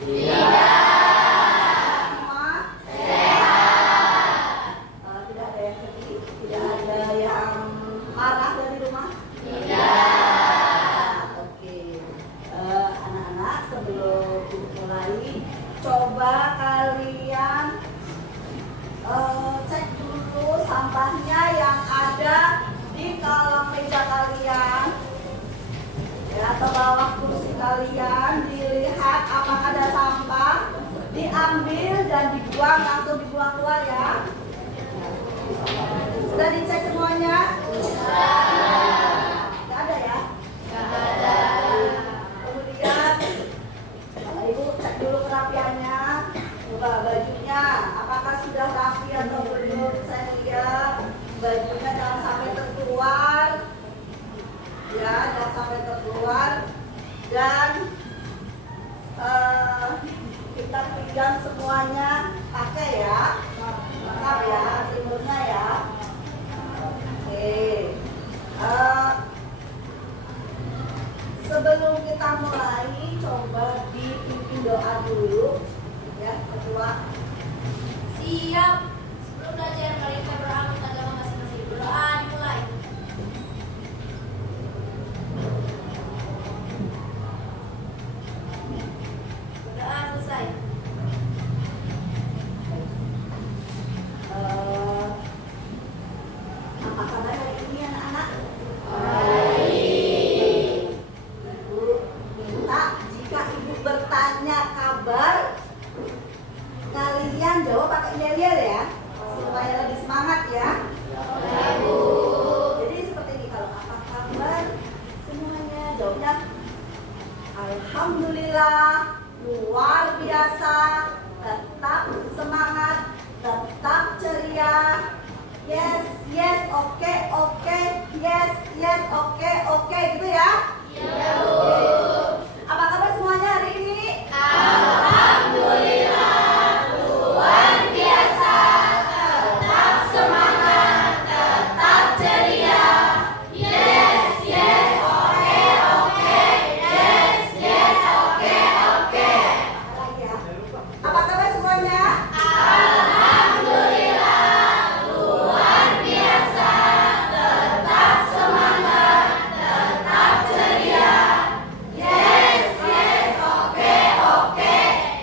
Semua sehat. Tidak ada yang sedih, tidak ada yang marah dari rumah. Oke. Anak-anak, sebelum mulai, coba kalian cek dulu sampahnya yang ada di kolong meja kalian, ya, atau bawah kursi kalian. Dilihat apakah ada sampah, diambil dan dibuang, langsung dibuang keluar ya. Sudah dicek semuanya? Nggak ada ya? Kemudian Ibu cek dulu kerapiannya, coba bajunya apakah sudah rapi atau belum. Saya lihat bajunya jangan sampai terkeluar, ya, jangan sampai terkeluar. Dan kita pegang semuanya pakai ya, lengkap ya, timurnya ya. Oke. Sebelum kita mulai, coba dipimpin doa dulu, ya, Ketua. Siap. Sebelum belajar, mari kita berdoa untuk agama masing-masing. Berdoa dimulai. Berdoa selesai. Apa kabar hari ini anak-anak? Ibu minta jika ibu bertanya kabar, kalian jawab pakai yel-yel ya, supaya lebih semangat ya. Jadi seperti ini, kalau apa kabar semuanya jawabnya alhamdulillah, luar biasa, tetap semangat, tetap ceria. Yes, yes, oke, yes, yes, oke, gitu ya. Apa kabar semuanya hari ini? Alhamdulillah, luar biasa, tetap semangat, tetap ceria. Yes, yes, oke, yes, yes, oke. Lagi ya. Apa kabar semuanya? Alhamdulillah, luar biasa, tetap semangat, tetap ceria. Yes, yes, oke,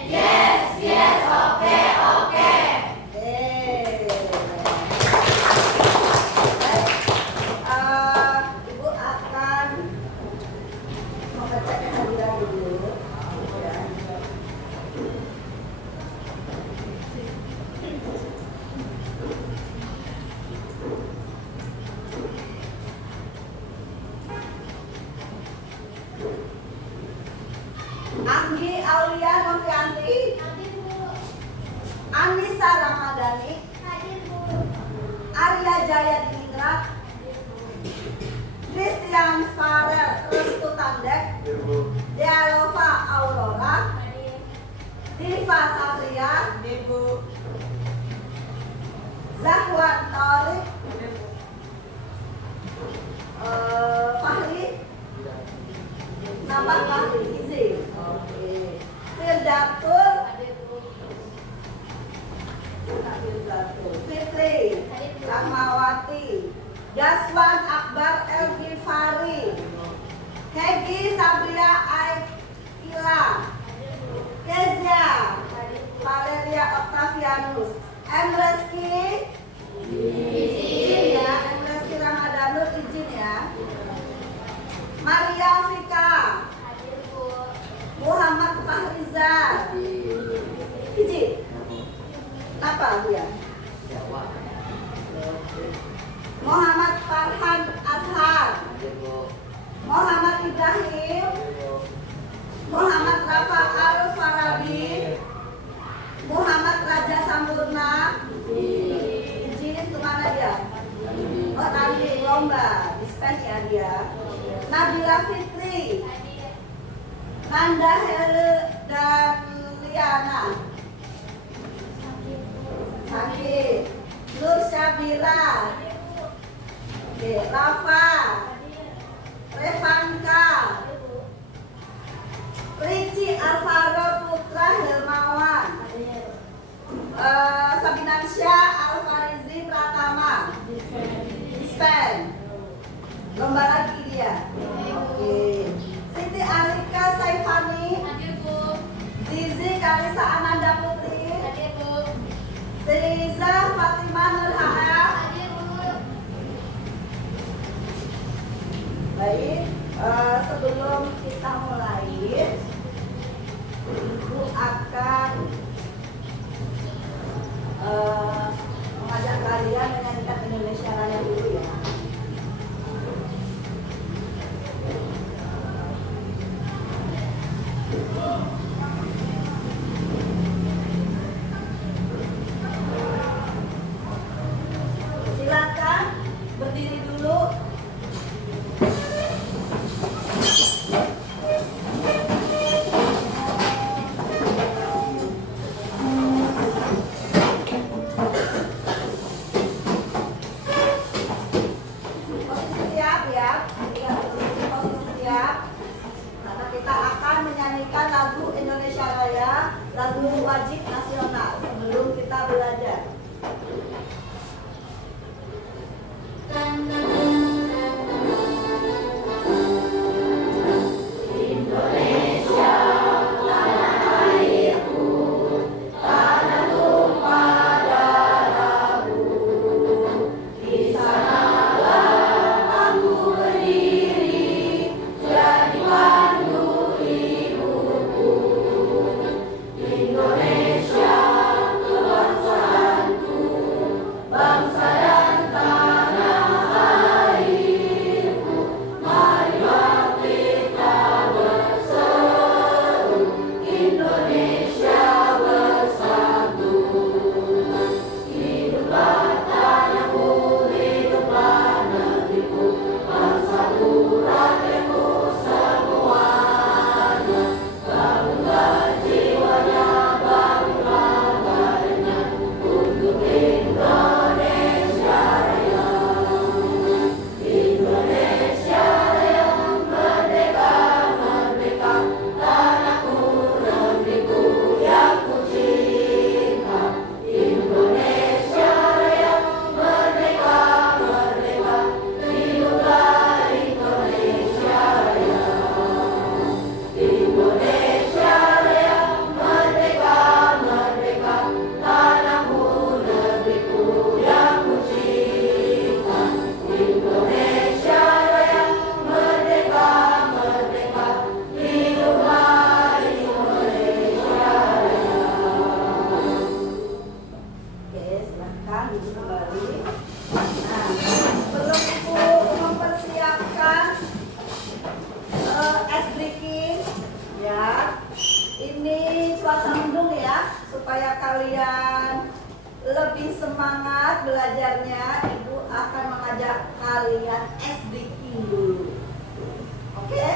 yes, yes, oke. Ibu akan mengecek kehadiran dulu, ya. Anggi Aulia Novianti, Anissa Ramadhani, Arya Jaya Diningrat, Christian Farel Restu Tandek, Dealova Aurora, Diva Satria, Zahwan Torik, Fahri, nambah Fahri izin. Oke. Firdatul, Fitri, Rahmawati, Gaswan Akbar El Ghifari, Hegi Sabria Aikila, Kezia, Valeria Octavianus, M. Reski, izin ya, M. Reski Ramadanur izin ya. Maria Vika, Muhammad Fahrizal, izin. Apa dia? Muhammad Farhan Azhar, Muhammad Ibrahim, Muhammad Rafa Al Farabi, Muhammad Raja Sampurna, izin kemana dia? Oh, tadi lomba, dispen ya dia. Nabila Fitri, Nanda Hele dan Liana, Sakit, Nur Syabira, Rafa, Revanka, Ricci Alvaro Putra akan mengajak kalian menyanyikan Indonesia Raya dulu ya. Silakan berdiri dulu. Posisi siap ya. Posisi siap. Karena kita akan menyanyikan lagu Indonesia Raya, lagu wajib nasional sebelum kita belajar. Supaya kalian lebih semangat belajarnya, Ibu akan mengajak kalian SDQ dulu. Oke?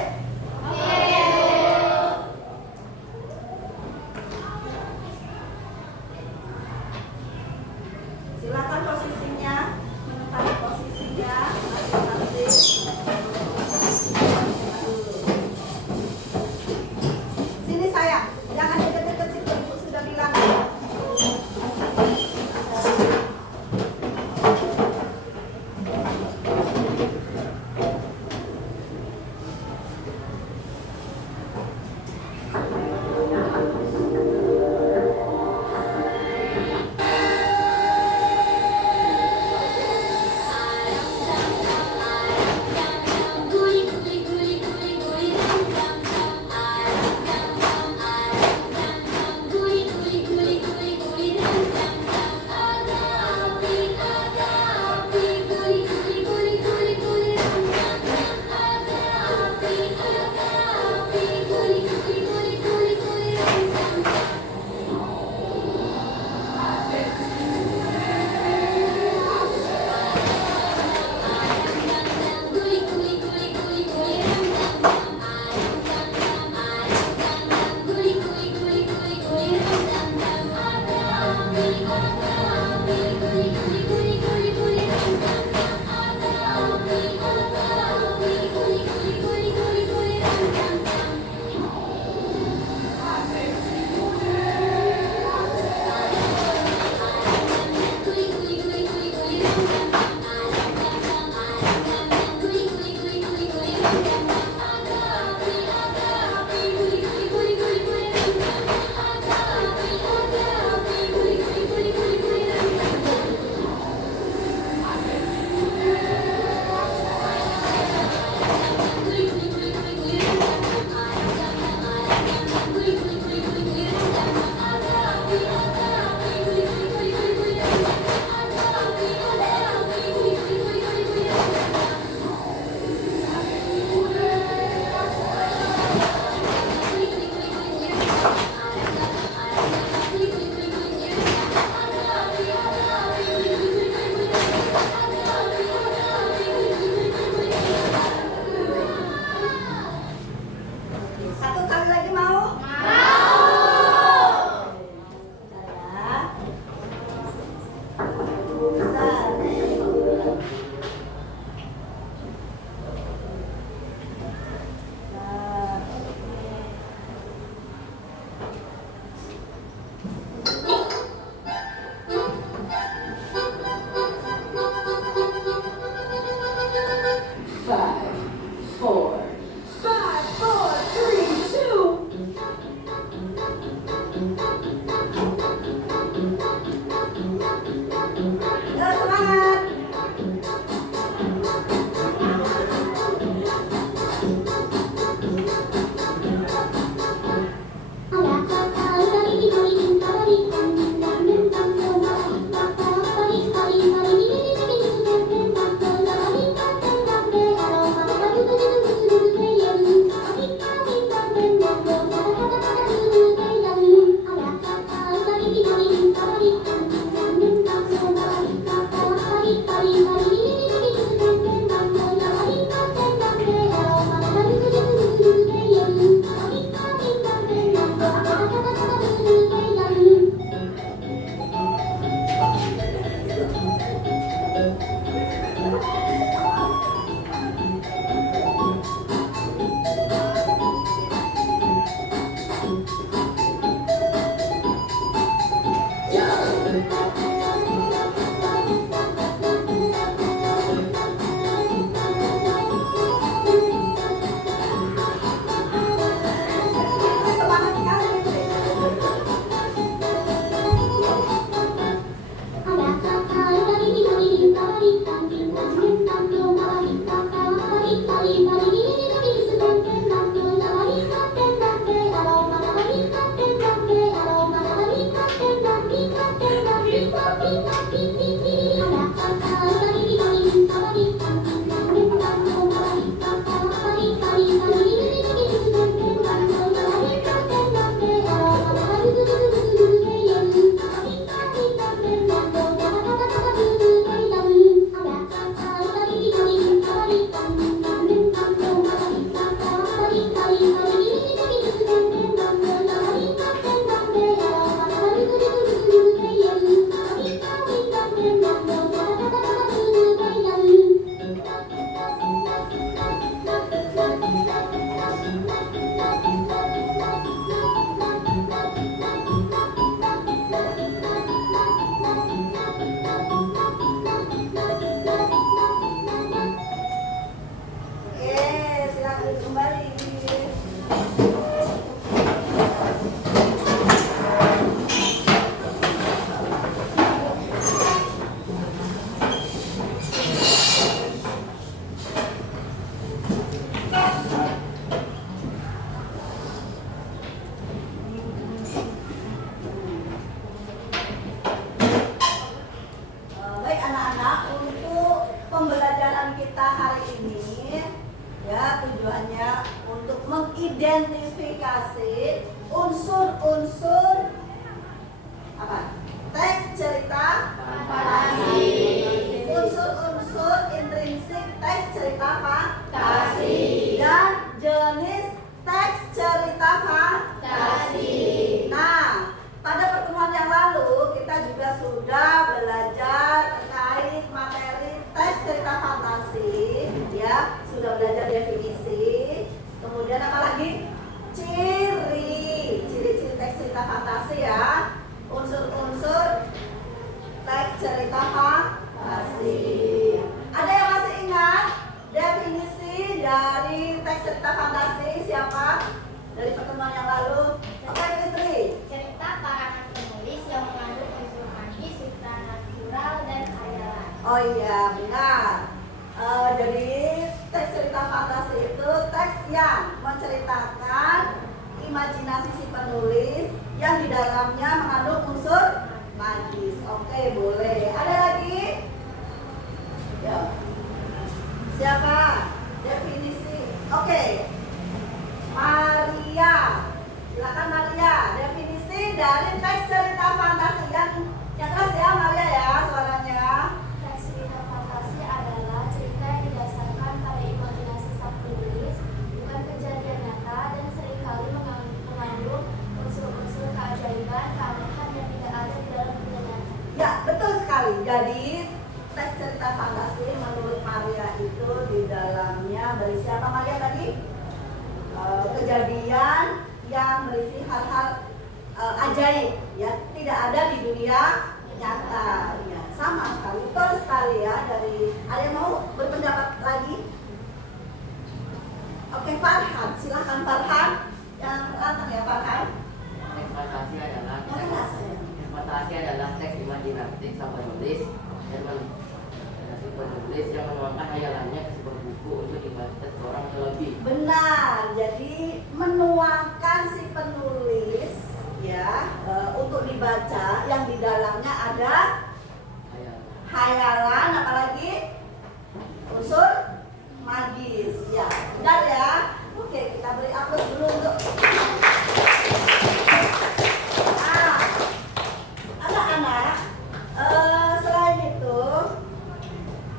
Silakan posisinya, menempati posisinya masing-masing. Sini sayang, jangan deket-deket situ, Ibu sudah bilang. iya benar. Jadi teks cerita fantasi itu teks yang menceritakan imajinasi si penulis yang di dalamnya mengandung unsur magis. Oke, boleh. Ada lagi? Ya. Siapa? Definisi. Oke. Maria. Silakan Maria. Definisi dari teks cerita fantasi yang keras ya Maria ya suaranya. Teks cerita fantasi adalah cerita yang didasarkan pada imajinasi sang penulis, bukan kejadian nyata dan seringkali mengandung unsur-unsur keajaiban, keanehan yang tidak ada di dalam dunia nyata. Ya, betul sekali. Jadi teks cerita fantasi menurut Maria itu di dalamnya berisi apa Maria tadi? Kejadian yang berisi hal-hal ajaib, ya, tidak ada di dunia nyata. Ya, sama sekali, betul sekali ya. Dari ada yang mau berpendapat lagi? Oke, Farhan, silakan Farhan. Yang lantang ya Farhan. Teks fantasi adalah teks imajinatif sang penulis yang menuangkan hayalannya ke sebuah buku untuk dibaca seorang atau lebih. Benar, jadi menuangkan si penulis ya untuk dibaca yang di dalamnya ada hayalan, apalagi unsur magis. Ya, benar ya. Oke, kita beri aplaus dulu untuk anak-anak. Selain itu,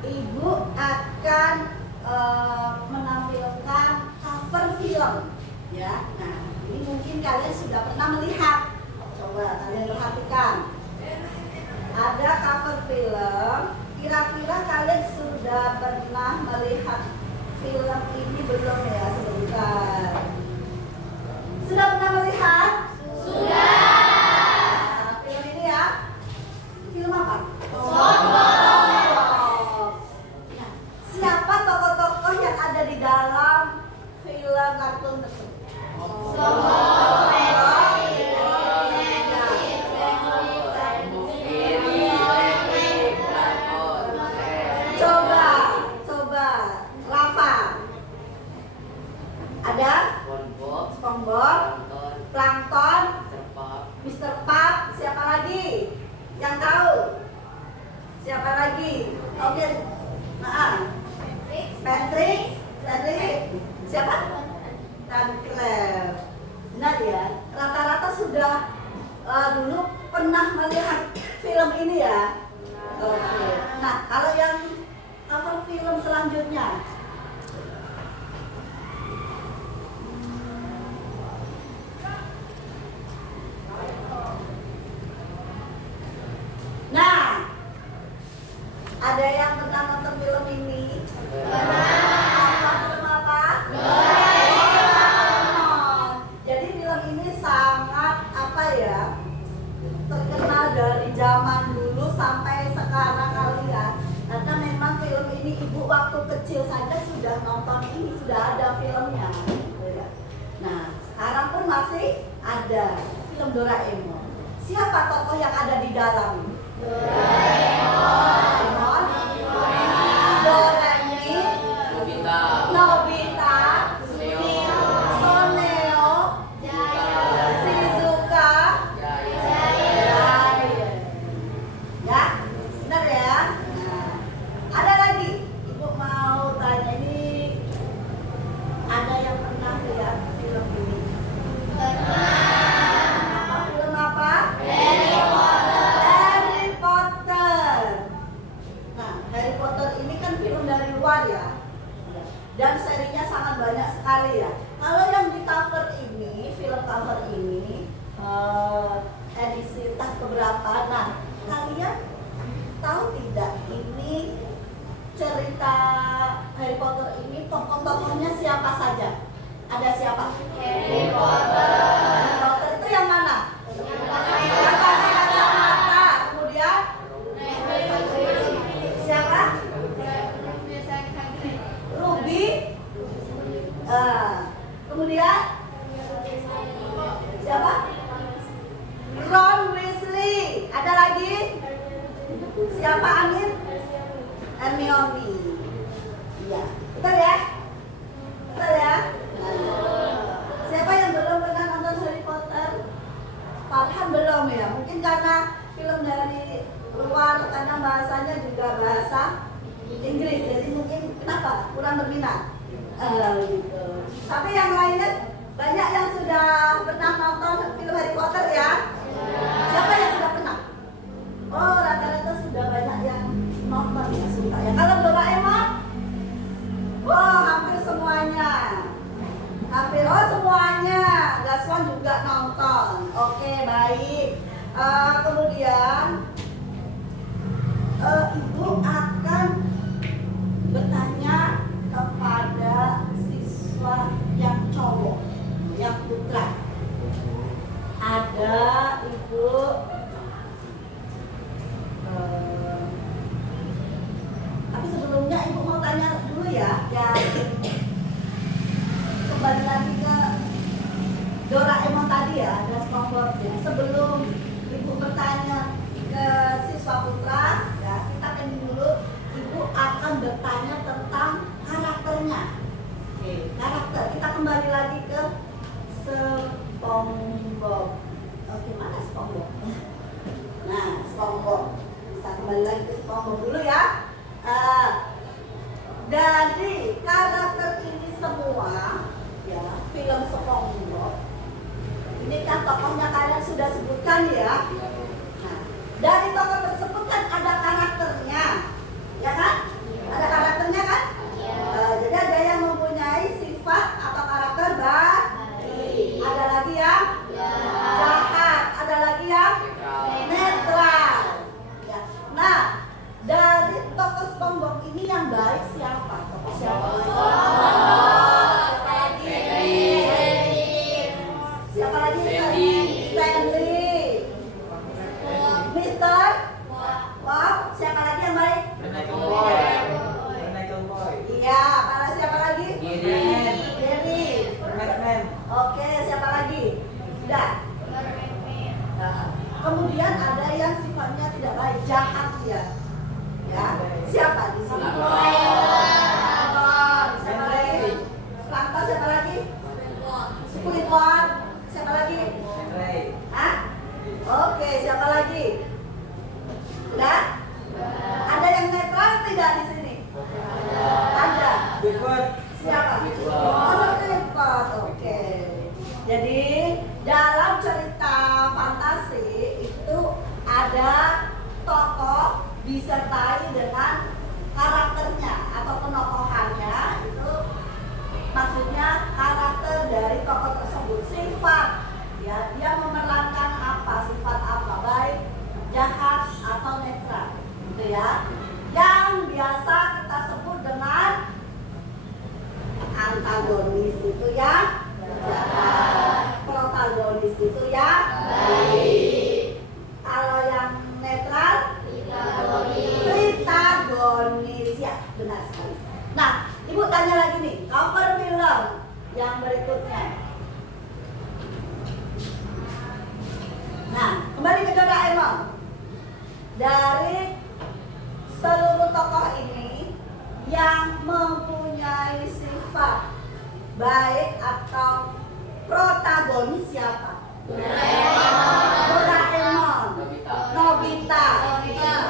Ibu akan menampilkan cover film, ya. Nah, ini mungkin kalian sudah pernah melihat. Coba kalian perhatikan. Ada cover film. Kira-kira kalian sudah pernah melihat film ini belum ya? Sebentar. Sudah pernah melihat? Sudah. Nah, film ini ya. Film apa? Siapa tokoh-tokoh yang ada di dalam film kartun tersebut? Coba, Rafa. Ada? SpongeBob, Plankton, Mr. Puff. Siapa lagi? Yang tahu? Siapa lagi? Oke. Patrick, siapa? Dan Claire. Benar ya. Rata-rata sudah dulu pernah melihat film ini ya. Oke. Nah, kalau yang cover film selanjutnya, nah, ada yang pernah nonton film ini? Film apa? Jadi film ini sangat apa ya? Terkenal dari zaman dulu sampai sekarang kalian. Karena memang film ini ibu waktu kecil saja sudah nonton ini, sudah ada filmnya. Nah, sekarang pun masih ada film Doraemon. Siapa tokoh yang ada di dalam? Doraemon, Doremi, Nobita, Soneo, Shizuka, ya, benar ya. Nah, ada lagi. Ibu mau tanya ini, ada yang pernah lihat film ini? Film apa? Harry Potter. Nah, Harry Potter ini kan film dari luar ya. Dan serinya sangat banyak sekali ya. Kalau yang di cover ini, film cover ini edisi entah keberapa. Nah, kalian tahu tidak ini cerita Harry Potter ini tokoh-tokohnya siapa saja? Ada siapa? Harry Potter. Harry Potter itu yang mana? Yang pakai kacamata. Kemudian siapa? Ruby. Kemudian siapa? Ron Weasley. Ada lagi? Siapa Anin? Hermione. Iya, betul ya? Betul ya? Siapa yang belum pernah nonton Harry Potter? Farhan belum ya? Mungkin karena film dari luar, karena bahasanya juga bahasa Inggris, jadi mungkin kenapa kurang berminat? Gitu. Tapi yang lainnya banyak yang sudah pernah nonton film Harry Potter ya? Siapa yang sudah pernah? Oh, rata-rata sudah banyak yang nonton ya, suka ya. Kalau Doraemon? Wah, hampir semuanya. Hampir, oh semuanya. Gaswan juga nonton. Oke, baik. Kemudian Ibu akan bertanya kepada siswa yang cowok, yang putra. Ada Ibu tapi sebelumnya Ibu mau tanya dulu ya, kembali lagi ke Doraemon tadi ya, ada SpongeBob ya. Sebelum Ibu bertanya ke siswa putra, ya kita kan dulu Ibu akan bertanya tentang karakternya. Oke, karakter. Kita kembali lagi ke SpongeBob. Oke, mana SpongeBob? Nah, SpongeBob. Kita kembali lagi ke SpongeBob dulu ya. Dari karakter ini semua, ya, film SpongeBob. Ini kan tokohnya kalian sudah sebutkan ya. Nah, dari tokoh tersebut kan ada karakternya, ya kan? Ada karakternya kan? Jadi ada yang mempunyai sifat atau karakter baik, ada lagi yang jahat, ada lagi yang netral. Ya. Nah, dari tokoh SpongeBob ini yang baik siapa? Tokoh siapa? Siapa lagi? Stanley. Mister? Wow, siapa lagi yang baik? Iya, siapa lagi? Gary. Oke, siapa lagi? Sudah. Kemudian ada yang sifatnya tidak baik, jahat ya. Ya, siapa di sini? Siapa lagi? Lantas siapa lagi? Squidward. Siapa lagi? Hah? Oke, siapa lagi? Sudah? Ada yang netral tidak di sini? Ada. Siapa? Oh, Squidward. Oke. Jadi dalam cerita fantasi itu ada tokoh disertai dengan karakternya atau penokohannya. Itu maksudnya karakter dari tokoh tersebut, sifat ya, dia memerankan apa, sifat apa, baik, jahat atau netral, gitu ya. Yang biasa kita sebut dengan antagonis itu ya jahat, protagonis itu ya baik. Kalau yang netral pritagonis ya, benar sekali. Nah, Ibu tanya lagi nih, cover film yang berikutnya. Nah, kembali ke Doraemon. Dari seluruh tokoh ini yang mempunyai sifat baik atau protagonis siapa? Doraemon, Nobita,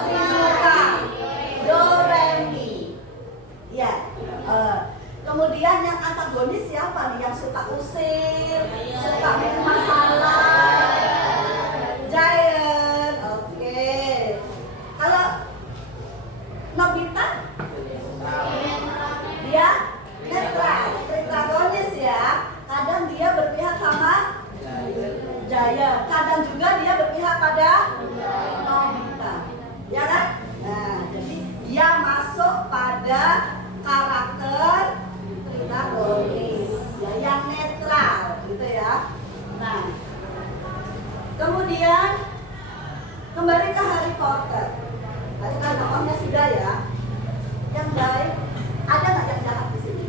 Shizuka, Doremi. Ya. Kemudian yang antagonis siapa nih? Yang suka usir, suka bikin masalah. Giant. Oke. Kalau Nobita, dia netral, protagonis ya. Kadang dia berpihak sama Giant, kadang juga dia berpihak pada Nobita, ya kan? Nah, jadi dia masuk pada karakter protagonis, ya, yang netral, gitu ya. Nah, kemudian kembali ke Harry Potter. Tadi kan tokohnya sudah ya. Yang baik, ada nggak yang jahat di sini?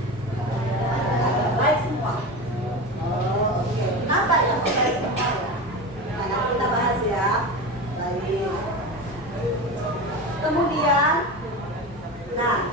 Baik semua. Oh, oke. Kenapa ya kok baik semua ya? Nah, kita bahas ya. Baik. Kemudian, nah,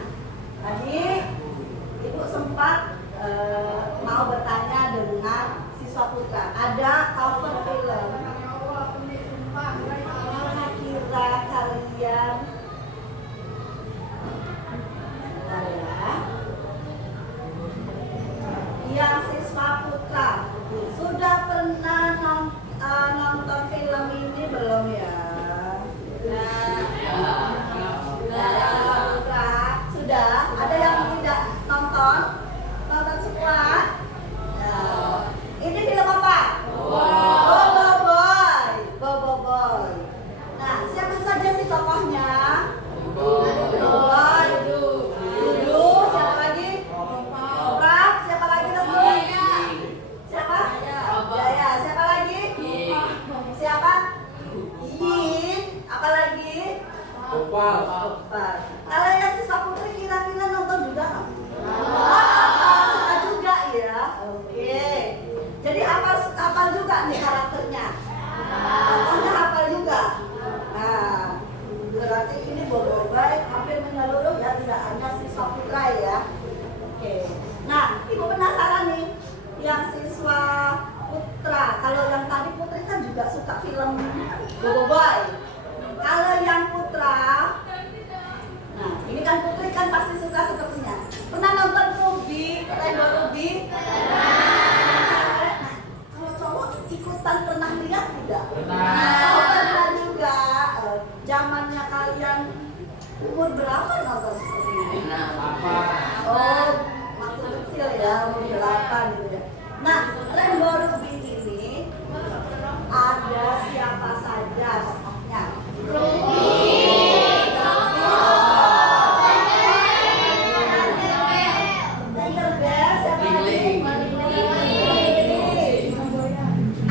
Hafal. Kalau yang siswa putri kira-kira nonton juga nggak? Hafal, suka juga ya. Oke. Jadi hafal juga nih karakternya. Tokohnya hafal juga. Nah, berarti ini Boboiboy hampir menyeluruh ya, tidak hanya siswa putra ya. Oke. Nah, ibu penasaran nih, yang siswa putra. Kalau yang tadi putri kan juga suka film Boboiboy. Kalau yang putra, nah ini kan putri kan pasti suka sepertinya. Pernah nonton Ruby, Rainbow Ruby? Nah, kalau cowok ikutan pernah lihat tidak? Oh, pernah juga. Zamannya kalian umur berapa nonton seperti ini? Oh, waktu kecil ya, umur 8 gitu ya. Nah, Rainbow Ruby ini ada siapa saja tokohnya?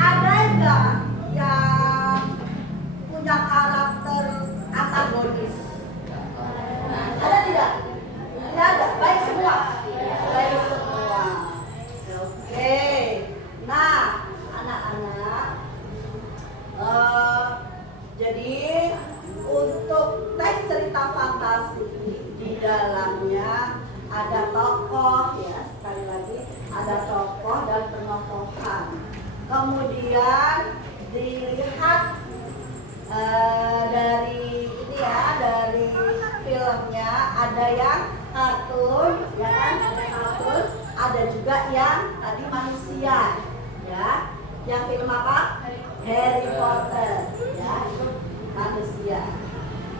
Ada enggak yang punya karakter antagonis? Ada tidak? Tidak ada. Baik semua. Baik semua. Oke. Nah, anak-anak, jadi untuk teks cerita fantasi di dalamnya ada tokoh ya, sekali lagi ada tokoh dan penokohan. Kemudian dilihat dari ini ya, dari filmnya ada yang kartun, ya kan, ada kartun, ada juga yang tadi manusia, ya. Yang film apa? Harry Potter, ya, itu manusia.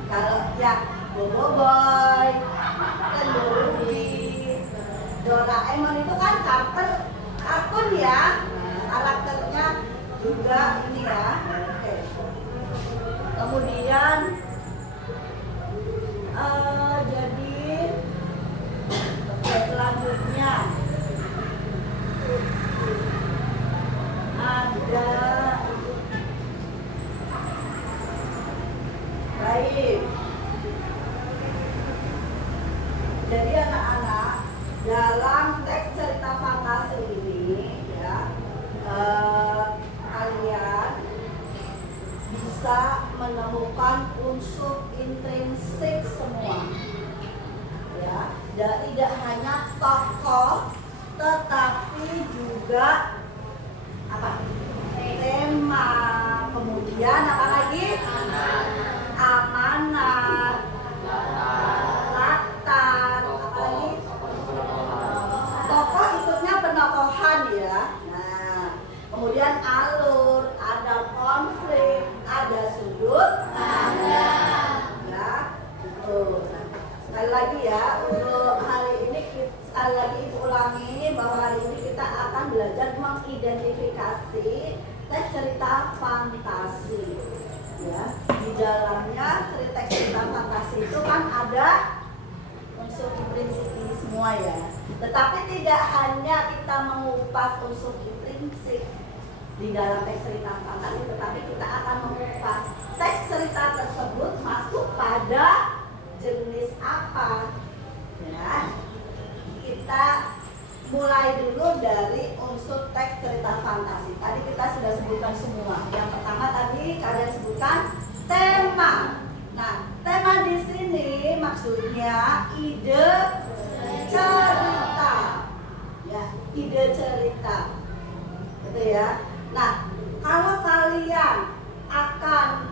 Kalau yang Boboiboy, Rainbow Ruby, Doraemon itu kan kartun ya, karakternya juga ini ya. Oke. Kemudian jadi selanjutnya ada baik. Jadi anak-anak, dalam teks cerita fantasi ini ya, kalian bisa menemukan unsur intrinsik semua ya, dan tidak hanya tokoh tetapi juga apa? Tema, kemudian apa lagi? Amanat, latar, apa lagi? Tokoh ikutnya penokohan ya. Nah, kemudian alur, ada konflik, ada sudut pandang, ya. Nah, sekali lagi ya, untuk hari ini sekali lagi ibu ulangi bahwa hari ini kita akan belajar mengidentifikasi teks cerita fantasi. Ya, di dalamnya teks cerita fantasi itu kan ada unsur intrinsik ini semua ya. Tetapi tidak hanya kita mengupas unsur intrinsik di dalam teks cerita fantasi, tetapi kita akan mengupas teks cerita tersebut masuk pada jenis apa. Ya, kita mulai dulu dari unsur teks cerita fantasi. Tadi kita sudah sebutkan semua. Yang pertama tadi kalian sebutkan tema. Nah, tema di sini maksudnya ide cerita. Ya, ide cerita. Gitu ya. Nah, kalau kalian akan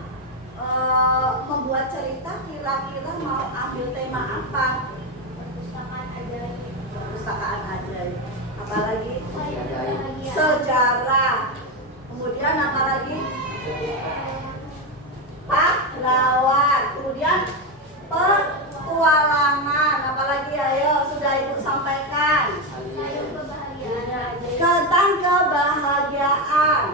membuat cerita, kira-kira mau ambil tema apa? Perpustakaan ajaib. Apalagi? Sejarah. Kemudian apa lagi? Pahlawan. Kemudian petualangan. Apalagi ayo sudah ibu sampaikan. Tentang kebahagiaan.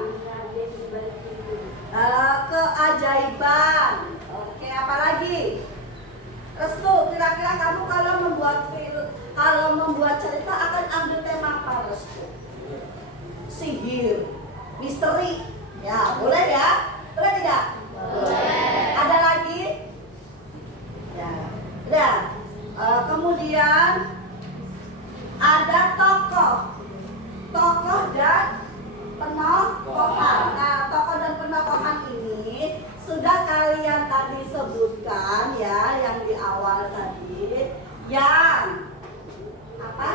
Keajaiban. Oke, apalagi? Restu, kira-kira kamu kalau membuat cerita akan ambil tema apa, Restu? Sihir, misteri, ya boleh ya? Boleh tidak? Boleh. Ada lagi? yang apa?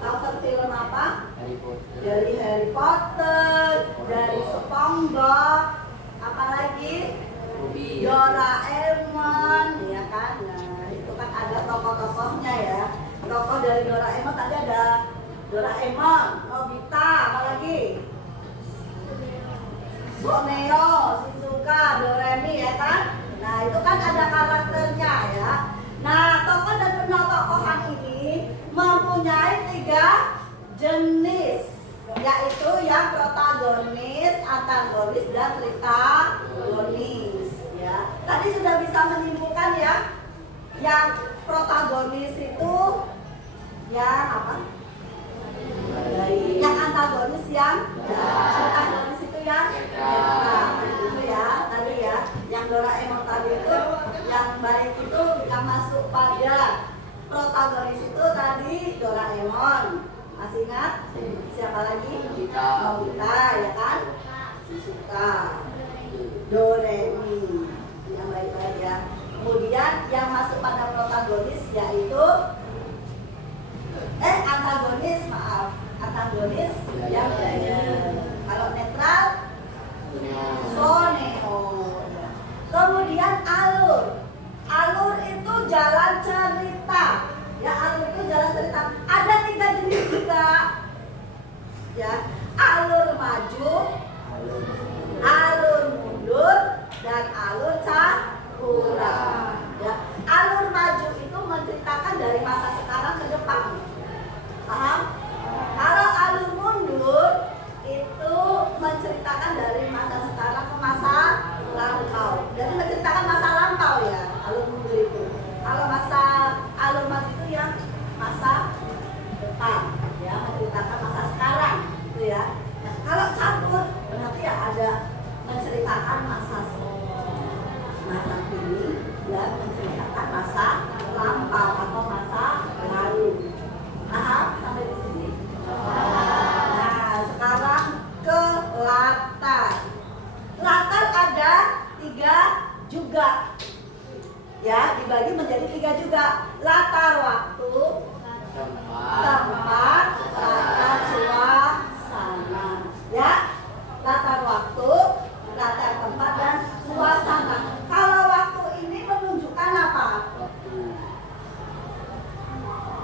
Cover film apa? Harry Potter. Dari Harry Potter, dari SpongeBob, apalagi Ruby. Doraemon, ya kan? Nah, itu kan ada tokoh-tokohnya ya. Tokoh dari Doraemon tadi ada Doraemon, Nobita, apalagi Borneo, Shizuka, Doremi, ya kan? Nah, itu kan ada karakternya ya. Nah, tokoh dan penotokohan ini mempunyai 3 jenis, yaitu yang protagonis, antagonis, dan tritagonis. Ya, tadi sudah bisa menyimpulkan ya, yang protagonis itu yang apa? Yang antagonis yang antagonis itu yang itu ya tadi ya, yang Doraemon tadi itu yang baik itu yang masuk pada protagonis itu tadi Doraemon. Masih ingat? Siapa lagi? Nobita, ya kan? Shizuka, Doremi, yang baik-baik ya. Kemudian yang masuk pada protagonis yaitu antagonis, maaf, antagonis yang kalau netral Soneo. Kemudian alur itu jalan cerita. Ya, alur itu jalan cerita. Ada 3 jenis juga. Ya, alur maju, alur mundur, dan alur sakura. Ya, alur maju itu menceritakan dari masa sekarang ke depan. Paham? Kalau alur mundur itu menceritakan dari masa sekarang ke masa lampau. Jadi menceritakan masa lampau ya, alur mundur itu. Kalau alur maju itu yang masa depan, ya, menceritakan masa sekarang, gitu ya. Nah, kalau campur berarti ya ada menceritakan masa kini dan menceritakan masa lampau atau masa lalu. Paham sampai di sini? Nah, sekarang ke latar. Latar ada 3 juga. Ya, dibagi menjadi 3 juga. Latar waktu, tempat, latar suasana. Ya, latar waktu, latar tempat, dan suasana. Kalau waktu ini menunjukkan apa?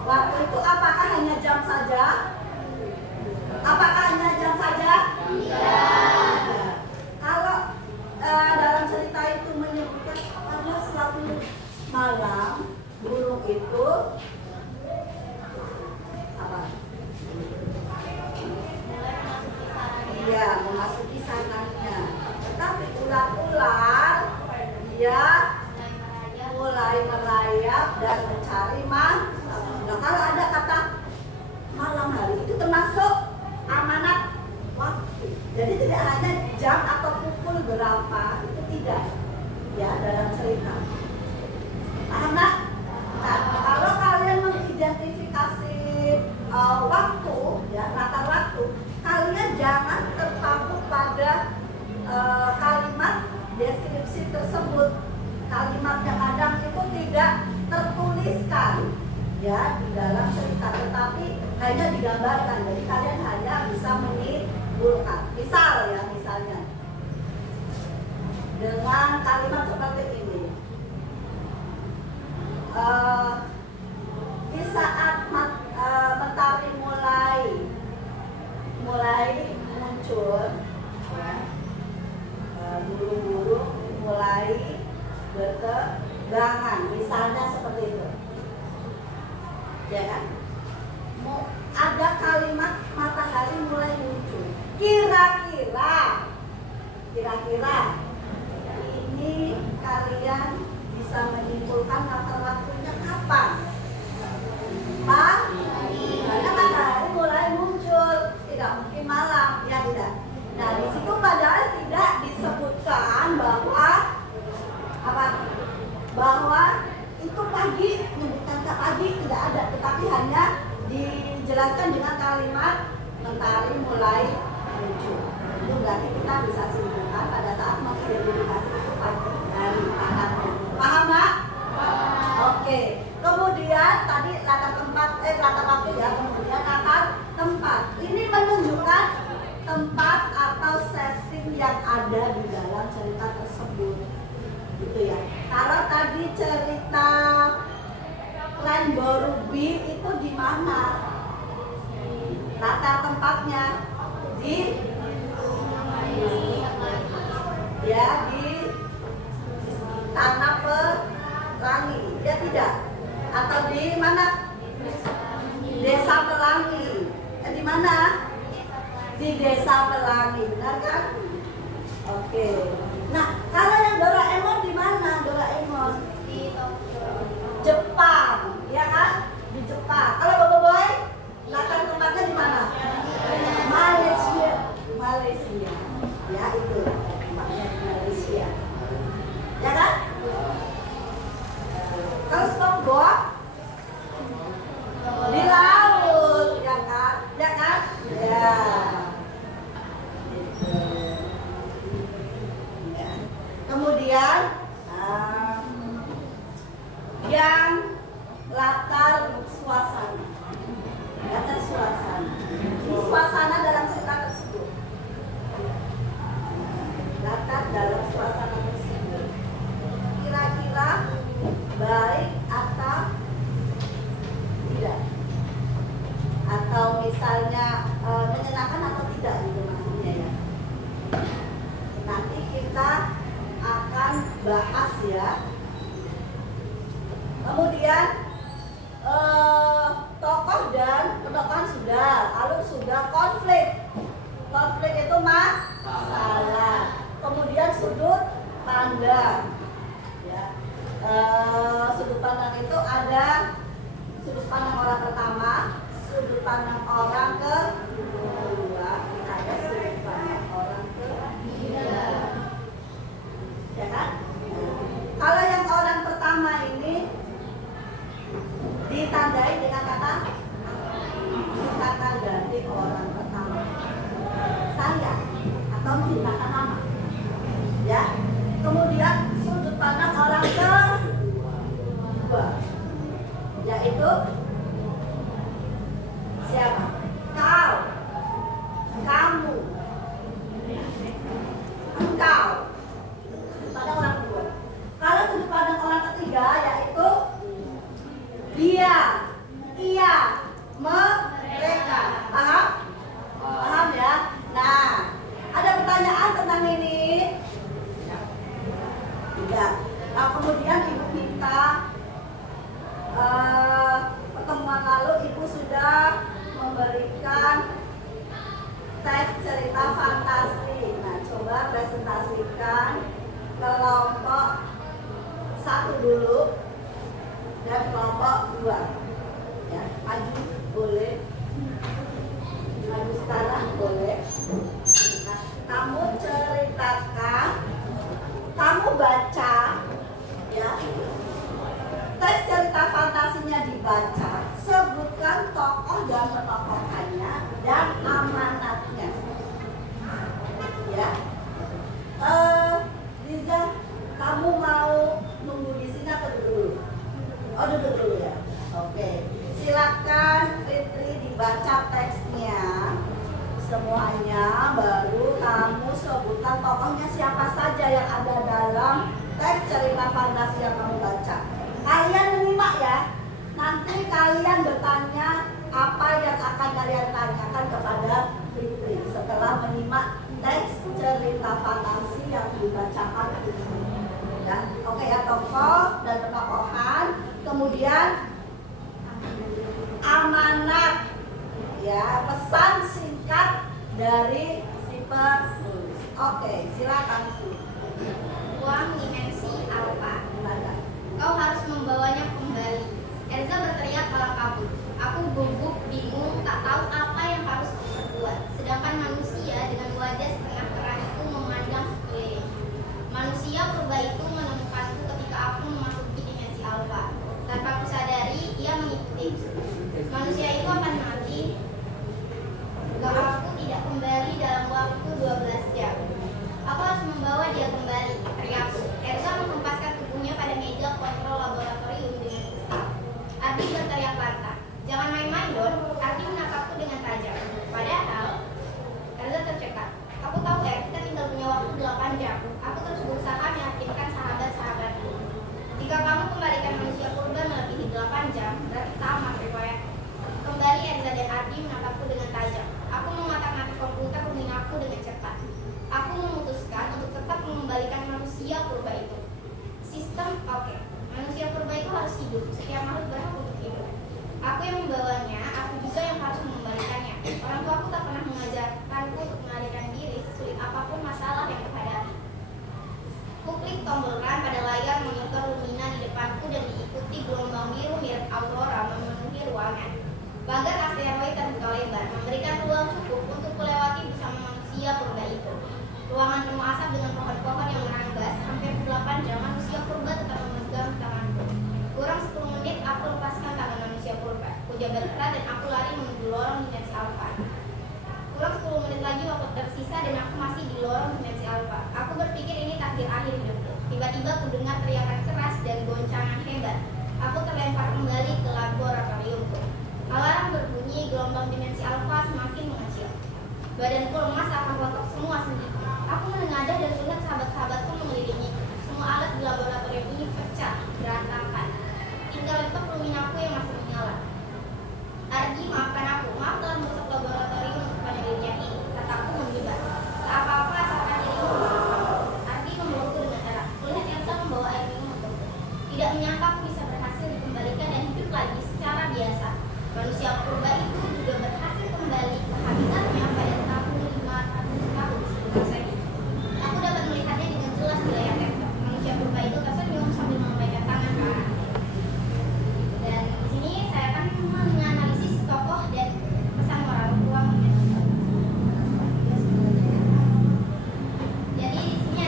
Waktu itu apakah hanya jam saja? Apakah hanya jam saja? Kalau dalam cerita itu menyebutkan pada suatu malam burung itu apa? Iya, memasuki sarangnya. Tetapi ular-ular dia mulai merayap dan mencari mangsa. Nah, kalau ada kata malam hari itu termasuk amanat waktu. Jadi tidak hanya jam atau pukul berapa, itu tidak. Ya, dalam cerita. Paham nggak? Nah, kalau kalian mengidentifikasi waktu, ya, latar waktu, kalian jangan terpaku pada kalimat deskripsi tersebut. Kalimat yang kadang itu tidak tertuliskan ya di dalam cerita, tetapi hanya digambarkan. Jadi kalian hanya bisa menyimpulkan. Misal ya, misalnya dengan kalimat seperti ini. Di saat mentari mulai muncul, burung-burung mulai bertegangan, misalnya seperti itu, ya kan? Ada kalimat matahari mulai muncul. Kira-kira ini kalian bisa menyimpulkan latar waktunya kapan? Karena matahari mulai muncul, tidak mungkin malam, ya tidak. Nah, di situ padahal tidak disebutkan bahwa itu pagi, menyebutkan ke pagi tidak ada, tetapi hanya dijelaskan dengan kalimat mentari mulai muncul. Itu berarti kita bisa simpulkan pada saat mana? Latar tempatnya di ya di tanah pelangi, ya tidak? Atau di mana? Desa Pelangi. Di mana? Di Desa Pelangi, benar kan? Oke. Nah, kalau yang Doraemon di mana? Doraemon Di Tokyo. Jepang, ya kan? Di Jepang. Kalau Bobo Boy, latar tempatnya di mana? Malaysia. Malaysia. Ya itu tempatnya di Malaysia. Ya kan? Kalau SpongeBob di laut, ya kan? Ya kan? Ya. Gitu. Ya. Kemudian yang latar suasana. Latar suasana. Ini suasana dalam cerita tersebut. Latar dalam suasana tersebut. Kira-kira baik atau tidak? Atau misalnya menyenangkan atau tidak gitu maksudnya ya. Nanti kita akan bahas ya. Kemudian tokoh dan petokohan sudah, lalu sudah konflik. Konflik itu masalah. Kemudian sudut pandang. Ya. Sudut pandang itu ada sudut pandang orang pertama, sudut pandang orang kedua, ada sudut pandang orang ketiga. Ya kan? Kalau yang orang pertama ini ditandai dengan kata ganti orang pertama. Saya atau menggunakan nama. Ya. Kemudian sudut pandang orang kedua, yaitu siapa? Kau, kamu, engkau. Sudut pandang orang kedua. Kalau sudut pandang orang ketiga yaitu dia, ia, mereka. Paham? Paham ya? Nah, ada pertanyaan tentang ini? Tidak. Nah, kemudian ibu minta pertemuan lalu ibu sudah memberikan teks cerita fantasi. Nah, coba presentasikan kelompok 1 dulu dan kelompok 2. Ya, maju boleh. Maju sekarang boleh. Nah, kamu ceritakan, kamu baca ya. Teks cerita fantasinya dibaca, sebutkan tokoh dan petokohannya dan amanatnya. Ya. Liza, kamu mau nunggu di sini atau duduk dulu? Oh, duduk dulu ya. Oke. Silakan Fitri dibaca teksnya semuanya, baru kamu sebutkan tokohnya siapa saja yang ada dalam teks cerita fantasi yang kamu baca. Kalian menyimak ya. Nanti kalian bertanya apa yang akan kalian tanyakan kepada Fitri setelah menyimak teks cerita fantasi yang dibacakan Fitri. Ya, oke ya, tokoh dan petokohan, kemudian amanat, ya, pesan singkat dari si penulis. Oke, silakan Su. Uang dimensi alfa. Gimana? Kau harus membawanya kembali. Erza berteriak malah kabur. Aku gugup, bingung, tak tahu apa yang harus aku perbuat. Sedangkan manusia dengan wajah setengah kerah itu memandang sekeliling. Manusia purba itu menemukanku ketika aku memasuki dimensi alfa. Tanpa aku sadari, ia mengikuti. Manusia itu akan mati jika aku tidak kembali dalam waktu 12 jam. Aku harus membawa dia kembali, teriakku. Erza menghempaskan tubuhnya pada meja kontrol laboratorium dengan kesal. Ardi berteriak lantang. Jangan main-main, Don. Ardi menatapku dengan tajam. Padahal, Erza tercekat. Aku tahu, kita tinggal punya waktu 8 jam. Aku terus berusaha meyakinkan sahabat yang membawanya, aku juga yang harus mengembalikannya. Orang tuaku tak pernah mengajarkanku untuk melarikan diri sesulit apapun masalah yang kuhadapi. Kuklik tombol run pada layar monitor lumina di depanku dan diikuti gelombang biru mirip aurora memenuhi ruangan. Pagar asteroid terbuka lebar, memberikan ruang cukup untuk melewati bersama manusia purba itu. Ruangan penuh asap dengan pohon-pohon yang meranggas. Hampir 8 jam manusia purba tetap memegang tanganku. Kurang 10 menit aku lepaskan tangan manusia purba. Ku jabat erat dan aku lari menuju lorong dimensi alfa. Kurang 10 menit lagi waktu tersisa dan aku masih di lorong dimensi alfa. Aku berpikir ini takdir akhir hidupku. Tiba-tiba ku dengar teriakan keras dan goncangan hebat. Aku terlempar kembali ke laboratoriumku. Alarm berbunyi, gelombang dimensi alfa semakin mengecil. Badanku lemas akan kotor semua sendi. Aku menengadah dan melihat sahabat-sahabatku mengelilingi. Semua alat di laboratorium ini pecah, berantakan. Tinggal laptop luminaku yang masih menyala. Ardi, maafkan aku. Maaf telah merusak laboratorium untuk penelitian ini. Kataku menggibah. Tak apa-apa asalkan dirimu bersama. Ardi memelukku dengan erat. Melihat Elsa membawa air minum untukku. Tidak menyangka aku bisa berhasil dikembalikan dan hidup lagi secara biasa. Manusia purba itu juga berhasil kembali ke habitatnya pada tahun 500 tahun sebelum Masehi. Aku dapat melihatnya dengan jelas di layar laptop. Manusia purba itu tersenyum sambil melambaikan tangan ke arahku. Dan di sini saya akan menganalisis tokoh dan pesan moral ruang. Jadi di sini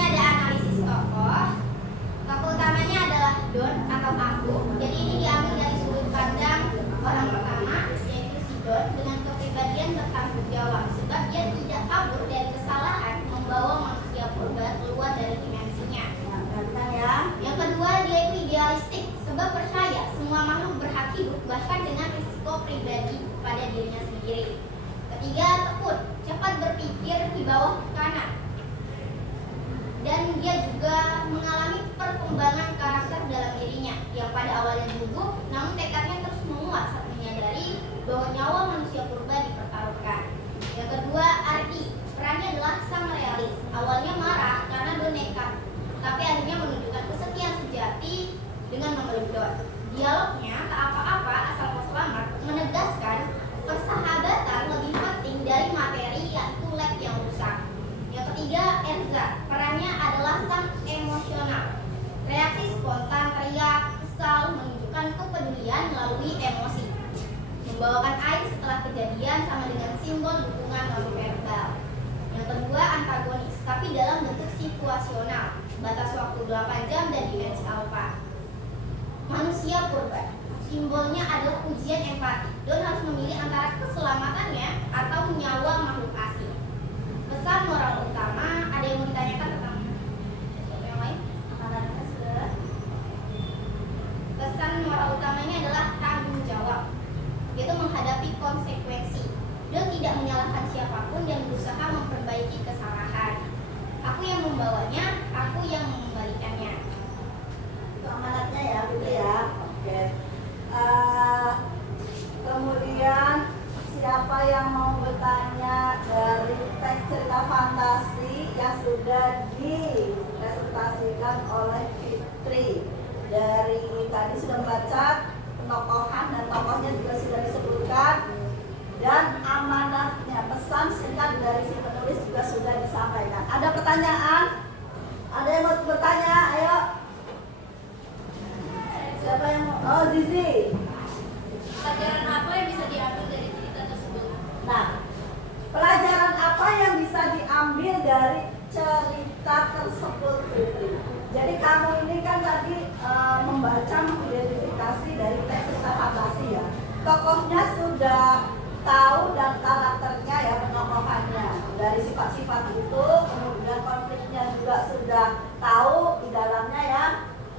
ada analisis tokoh. Tokoh utamanya adalah Don atau aku. Jadi ini diambil dari sudut pandang orang pertama, yaitu si Don, dengan kepribadian bertanggung jawab sebab dia tidak kabur dari kesalahan membawa manusia purba keluar dari dimensinya. Yang kedua, dia itu idealistik sebab percaya semua makhluk berhak hidup bahkan dengan risiko pribadi pada dirinya sendiri. Ketiga, tekun, cepat berpikir di bawah tekanan. Dan dia juga mengalami perkembangan karakter dalam dirinya yang pada awalnya gugup, namun tekadnya terus menguat saat menyadari bahwa nyawa manusia purba dipertaruhkan. Yang kedua, Ardi. Perannya adalah sang realis. Awalnya marah karena Don nekat, tapi akhirnya menunjukkan kesetiaan sejati dengan memeluk Don. Dialognya tak apa-apa asal kau selamat, menegaskan persahabatan lebih penting dari materi yaitu lab yang rusak. Yang ketiga, Erza. Perannya adalah sang emosional. Reaksi spontan, teriak, kesal, menunjukkan kepedulian melalui emosi. Membawakan air setelah kejadian sama dengan simbol dukungan non-verbal. Yang kedua, antagonis, tapi dalam bentuk situasional. Batas waktu 8 jam dan dimensi alfa. Manusia purba. Simbolnya adalah ujian empati. Don harus memilih antara keselamatannya atau nyawa makhluk asing. Pesan moral utama, ada yang mau ditanyakan tentang sesuatu yang lain? Pesan moral utamanya adalah tanggung jawab, yaitu menghadapi konsekuensi. Don tidak menyalahkan siapapun dan berusaha memperbaiki kesalahan. Aku yang membawanya, aku yang mengembalikannya. Itu amanatnya ya, gitu ya. Oke. Kemudian siapa yang mau bertanya dari teks cerita fantasi yang sudah dipresentasikan oleh Fitri? Dari tadi sudah membaca penokohan dan tokohnya juga sudah disebutkan, dan amanatnya, pesan singkat dari si penulis juga sudah disampaikan. Ada pertanyaan? Ada yang mau bertanya? Ayo. Siapa yang mau? Oh, Zizi. Pelajaran apa yang bisa diambil dari cerita tersebut? Nah, pelajaran apa yang bisa diambil dari cerita tersebut, Fitri? Jadi kamu ini kan tadi membaca, mengidentifikasi dari teks cerita fantasi ya. Tokohnya sudah tahu dan karakternya ya, penokohannya. Dari sifat-sifat itu, kemudian konfliknya juga sudah tahu di dalamnya ya.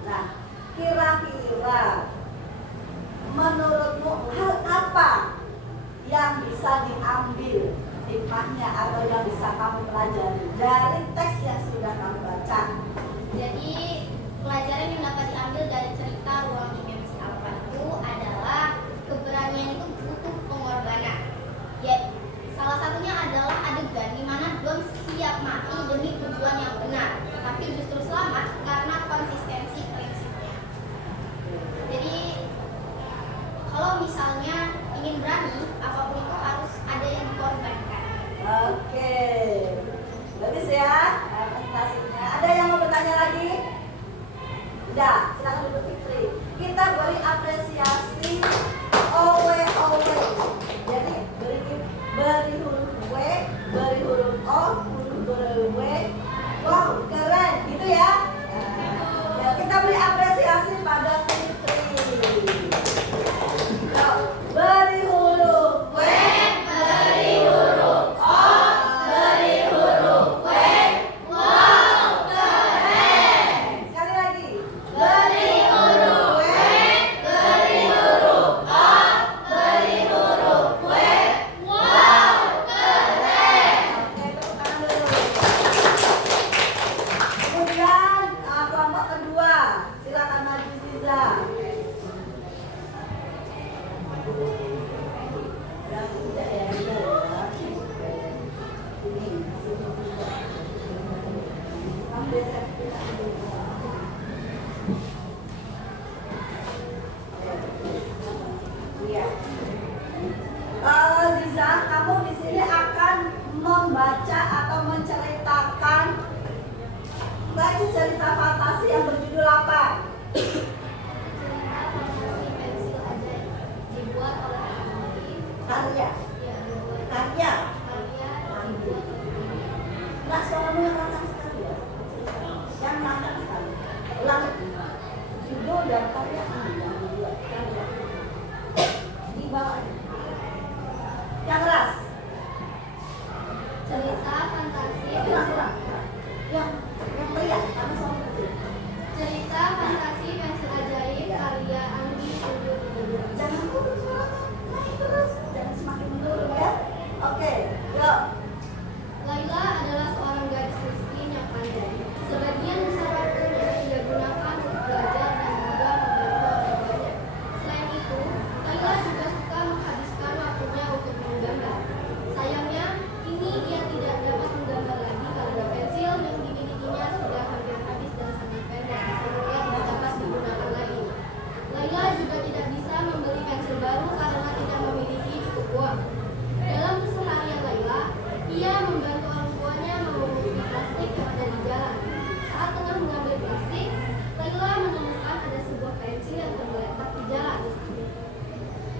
Nah, kira-kira menurutmu hal apa yang bisa diambil hikmahnya atau yang bisa kamu pelajari dari teks yang sudah kamu baca? Jadi pelajaran yang dapat diambil dari cerita Ruang Dimensi Alfa itu adalah keberanian itu butuh pengorbanan. Ya, salah satunya adalah adegan di mana Don siap mati demi tujuan yang benar, tapi justru selamat karena konsistensi prinsipnya. Jadi geser. Iya. Ziza, kamu di sini akan membaca atau menceritakan baca cerita fantasi yang berjudul apa? Cerita fantasi pensil ajaib dibuat oleh Amali. Karya. Ya, dibuat Karya. karya dibuat oleh Nah, suaramu yang lantang sekali ya. Yang lantang sekali. Ulang. Judul dan karya yang dibuat. Karya. Di bawah. Yang keras. cerita fantasi Ulang, pensil ulang. Yang meriah. Kamu suara kecil. cerita fantasi pensil ajaib karya Anggi Puyu. Jangan turun suaranya. Naik terus. Jangan semakin menurun ya. Oke, yuk. Laila adalah seorang gadis miskin yang pandai. Sebagian besar waktunya ia gunakan untuk belajar dan juga membantu orang banyak. Selain itu, Laila juga suka menghabiskan waktunya untuk menggambar. Sayangnya, kini ia tidak dapat menggambar lagi karena pensil yang dimilikinya sudah hampir habis dan sangat pendek, sehingga tidak dapat digunakan lagi. Laila juga tidak bisa membeli pensil baru karena tidak memiliki cukup uang. Dalam keseharian Laila, ia membantu orang tuanya memunguti plastik yang ada di jalan. Saat tengah mengambil plastik, Laila menemukan ada sebuah pensil yang tergeletak di jalan.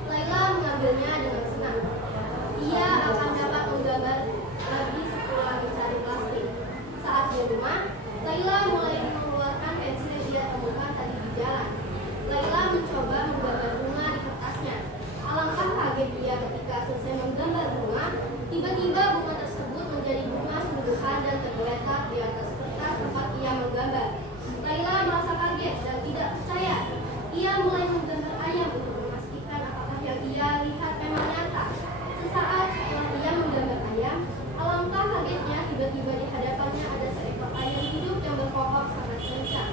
Laila mengambilnya dengan senang. Ia akan dapat menggambar lagi setelah mencari plastik. Saat di rumah, Laila mulai mengeluarkan pensil yang dia temukan tadi di jalan. Laila mencoba menggambar bunga di kertasnya. Alangkah kaget dia ketika selesai menggambar bunga, tiba-tiba bunga tersebut menjadi bunga sungguhan dan tergeletak di atas kertas tempat ia menggambar. Laila merasa kaget dan tidak percaya. Ia mulai menggambar ayam untuk memastikan apakah yang ia lihat memang nyata. Sesaat setelah ia menggambar ayam, alangkah kagetnya tiba-tiba di hadapannya ada seekor ayam hidup yang berkokok sangat kencang.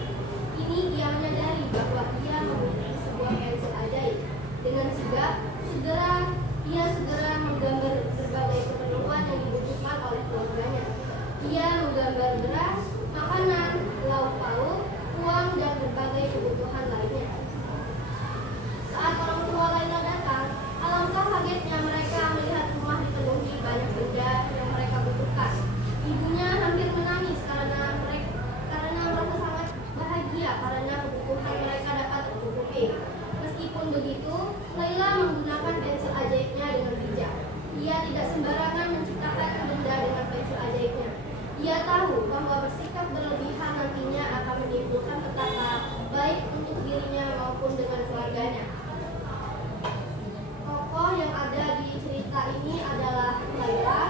Kini ia menyadari bahwa ia memiliki sebuah pensil ajaib. Dengan sigap, ia segera menggambar berbagai keperluan yang dibutuhkan oleh keluarganya. Ia menggambar beras, makanan, lauk pauk, uang, dan berbagai kebutuhan lainnya. Saat orang tua Laila datang, alangkah kagetnya mereka melihat rumah dipenuhi banyak benda yang mereka butuhkan. Ibunya hampir menangis karena merasa sangat bahagia karena kebutuhan mereka dapat tercukupi. Meskipun begitu, Laila menggunakan pensil ajaibnya dengan bijak. Ia tidak sembarangan menciptakan benda dengan pensil ajaibnya. Ia tahu bahwa bersikap berlebihan nantinya akan menimbulkan petaka baik untuk dirinya maupun dengan keluarganya. Tokoh yang ada di cerita ini adalah Laila,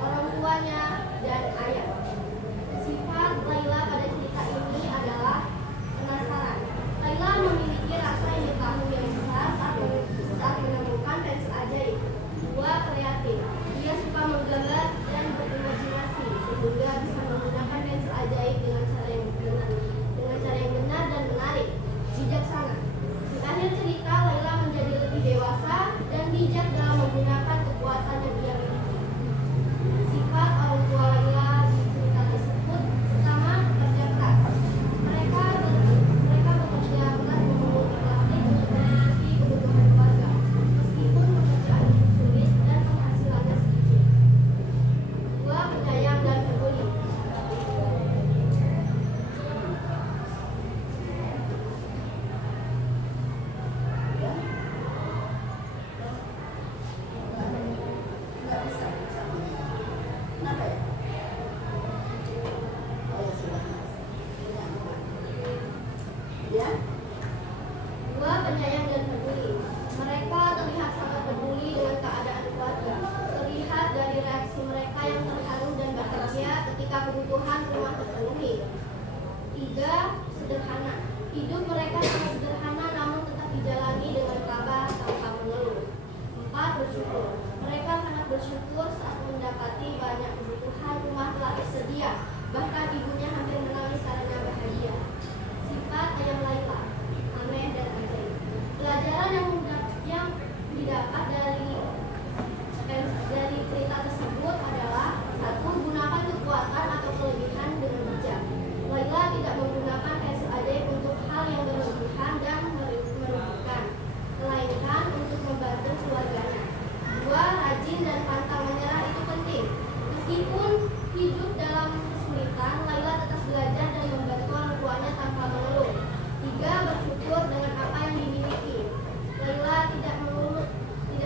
orang tuanya, dan ayah. Sifat Laila pada cerita ini adalah penasaran. Laila memiliki rasa ingin tahu yang besar saat menemukan pensil ajaib. 2. Kreatif. Ia suka menggambar dan berimajinasi sehingga bisa menggunakan pensil ajaib dengan cara yang benar dan menarik. Bijaksana. Di akhir cerita, Laila menjadi lebih dewasa dan bijak dalam menggunakan kekuatan yang dia miliki. Sifat orang tua Laila di cerita tersebut pertama, kerja keras. Mereka bekerja keras memunguti plastik untuk memenuhi kebutuhan keluarga, meskipun pekerjaan itu sulit dan penghasilannya sedikit. 2. Penyayang dan peduli. Nggak bisa sama. Kenapa ya? Oh ya sudah. Ya? 2. Penyayang dan peduli. Mereka terlihat sangat peduli dengan keadaan keluarga. Terlihat dari reaksi mereka yang terharu dan bahagia ketika kebutuhan rumah terpenuhi. 3. Sederhana. Hidup mereka sangat sederhana namun tetap dijalani dengan tabah tanpa mengeluh. 4. Bersyukur. Mereka sangat bersyukur saat mendapati banyak kebutuhan rumah telah tersedia. Bahkan ibunya hampir menangis karena bahagia. Sifat ayam Laila, aneh dan ajaib. Pelajaran yang didapat dari cerita tersebut adalah 1. Gunakan kekuatan atau kelebihan dengan bijak. Laila tidak menggunakan pensil ajaib untuk hal yang berlebihan dan merugikan, melainkan untuk membantu keluarganya. 2. Rajin dan pantang menyerah itu penting. Meskipun hidup dalam kesulitan, Laila tetap belajar dan membantu orang tuanya tanpa mengeluh. 3. Bersyukur dengan apa yang dimiliki. Laila tidak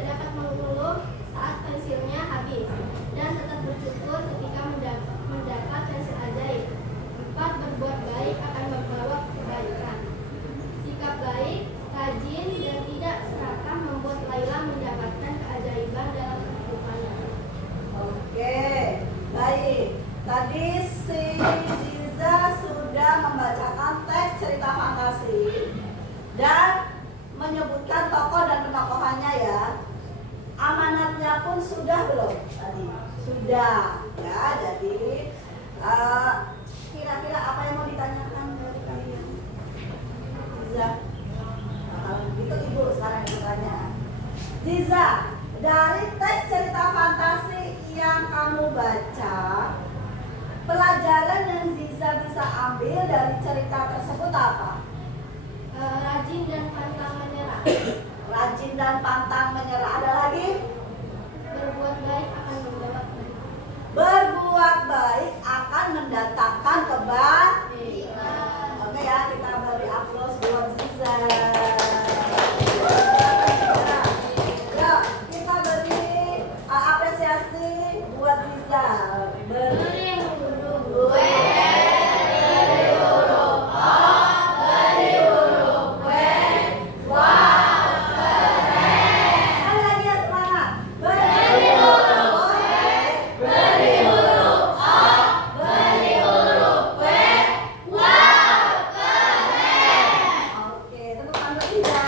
dapat mengeluh saat pensilnya habis, dan tetap bersyukur ketika mendapat pensil ajaib. 4. Berbuat baik akan membawa kebaikan. Sikap baik, rajin, dan tidak serakah membuat Laila mendapatkan keajaiban dalam kehidupannya. Oke, baik. Tadi si Ziza sudah membacakan teks cerita fantasi dan menyebutkan tokoh dan penokohannya ya. Amanatnya pun sudah belum tadi? Sudah ya. Jadi kira-kira apa yang mau ditanyakan dari kalian? Ziza, kalau begitu ibu sekarang yang bertanya. Ziza, dari teks cerita fantasi yang kamu baca, pelajaran yang Ziza bisa ambil dari cerita tersebut apa? Rajin dan pantang menyerah. Rajin dan pantang menyerah. Ada lagi? Berbuat baik akan membawa kebaikan. Berbuat baik akan mendatangkan kebaikan. Oke ya, kita beri aplaus buat Ziza. Ya, kita beri apresiasi buat Ziza. Beri huruf W, beri huruf O, beri huruf W, wow, keren. Sekali lagi ya semangat. Beri huruf W, beri huruf O, beri huruf W, wow, keren. Oke, tepuk tangan buat Ziza.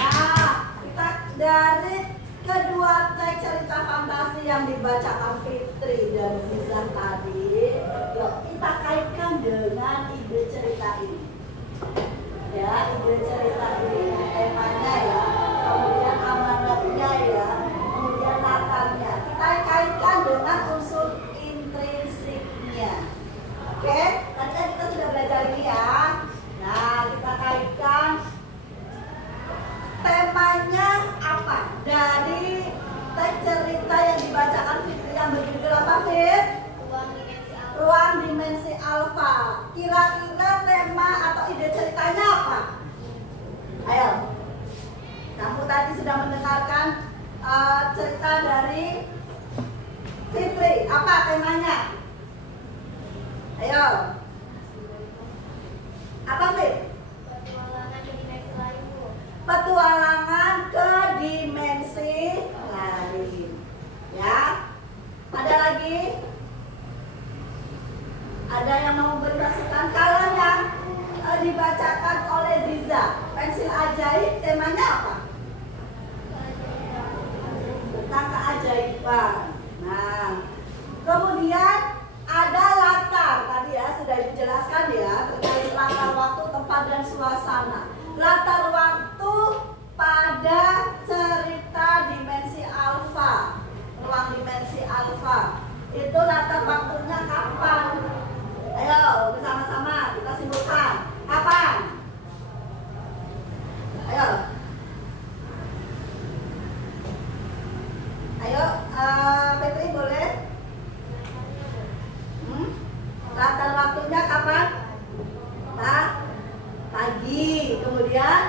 Nah, kita dari kedua teks cerita fantasi yang dibacakan Fitri dan Ziza tadi, yuk kita kaitkan dengan ide cerita ini. Ya, ide cerita ini temanya ya, kemudian amanatnya ya, kemudian latarnya. Kita kaitkan dengan unsur intrinsiknya. Oke, tadi kan kita sudah belajar ini ya. Nah, kita kaitkan temanya apa dari teks cerita yang dibacakan Fitri yang berjudul apa, Fit? Ruang dimensi alfa. Kira-kira tema atau ide ceritanya apa? Ayo, kamu tadi sudah mendengarkan cerita dari Fitri. Apa temanya? Ayo, apa Fit? Petualangan ke dimensi lain, Bu. Petualangan ke dimensi lain. Ya. Ada lagi? Ada yang mau berdasarkan? Kalau yang dibacakan oleh Ziza, pensil ajaib temanya apa? Tentang keajaiban. Nah, kemudian ada latar tadi ya, sudah dijelaskan ya, terkait latar waktu, tempat dan suasana. Latar waktu pada cerita dimensi alfa, ruang dimensi alfa. Itu latar waktunya kapan? Ayo bersama-sama kita simpulkan. Kapan? Ayo. Ayo, Fitri boleh? Latar waktunya kapan? Pagi. Kemudian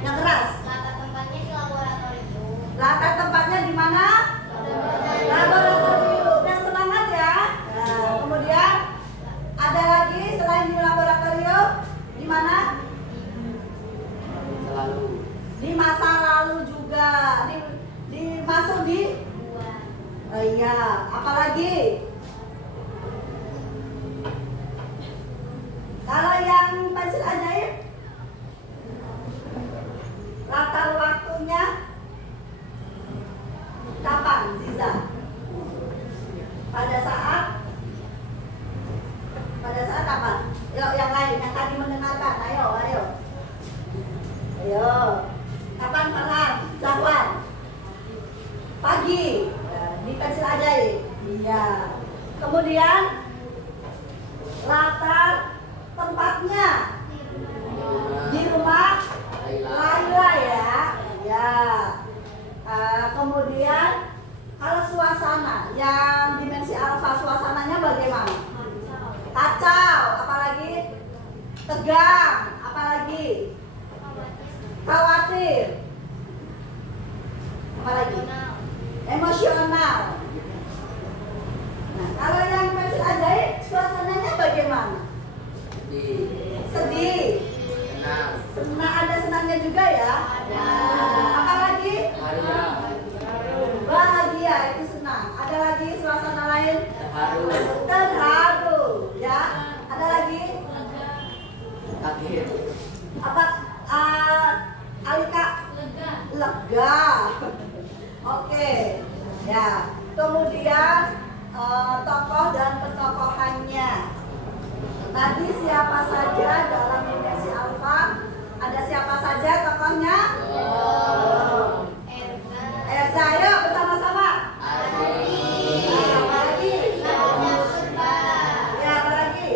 yang keras. Latar tempatnya di laboratorium. Latar tempatnya di mana? Laboratorium. Dan semangat ya. Nah, kemudian ada lagi selain di laboratorium, di mana? Selalu. Di masa lalu juga. Dimasuk di? Oh iya. Apalagi? Kalau yang pensil ajaib, latar waktunya kapan, Ziza? Pada saat apa? Yuk yang lain, yang tadi mendengarkan, ayo. Kapan Farhan? Zahwan? Pagi. Di pensil ajaib. Iya. Kemudian latar tempatnya di rumah Laila ya. Ya. Kemudian kalau suasana yang dimensi alfa, suasananya bagaimana? Kacau, apalagi tegang, apalagi khawatir, apalagi emosional. Nah, kalau yang dimensi ajaib, suasananya bagaimana? Sedih, senang, ada senangnya juga ya. Apalagi bahagia, itu senang. Ada lagi suasana lain? Terharu, ya. Ada lagi? Kaget. Apa? Alika? Lega. Oke. Ya. Kemudian tokoh dan petokohannya. Tadi siapa saja dalam dimensi alfa? Ada siapa saja tokohnya? Erza, ayo bersama-sama. Apa lagi? Ya, apa lagi?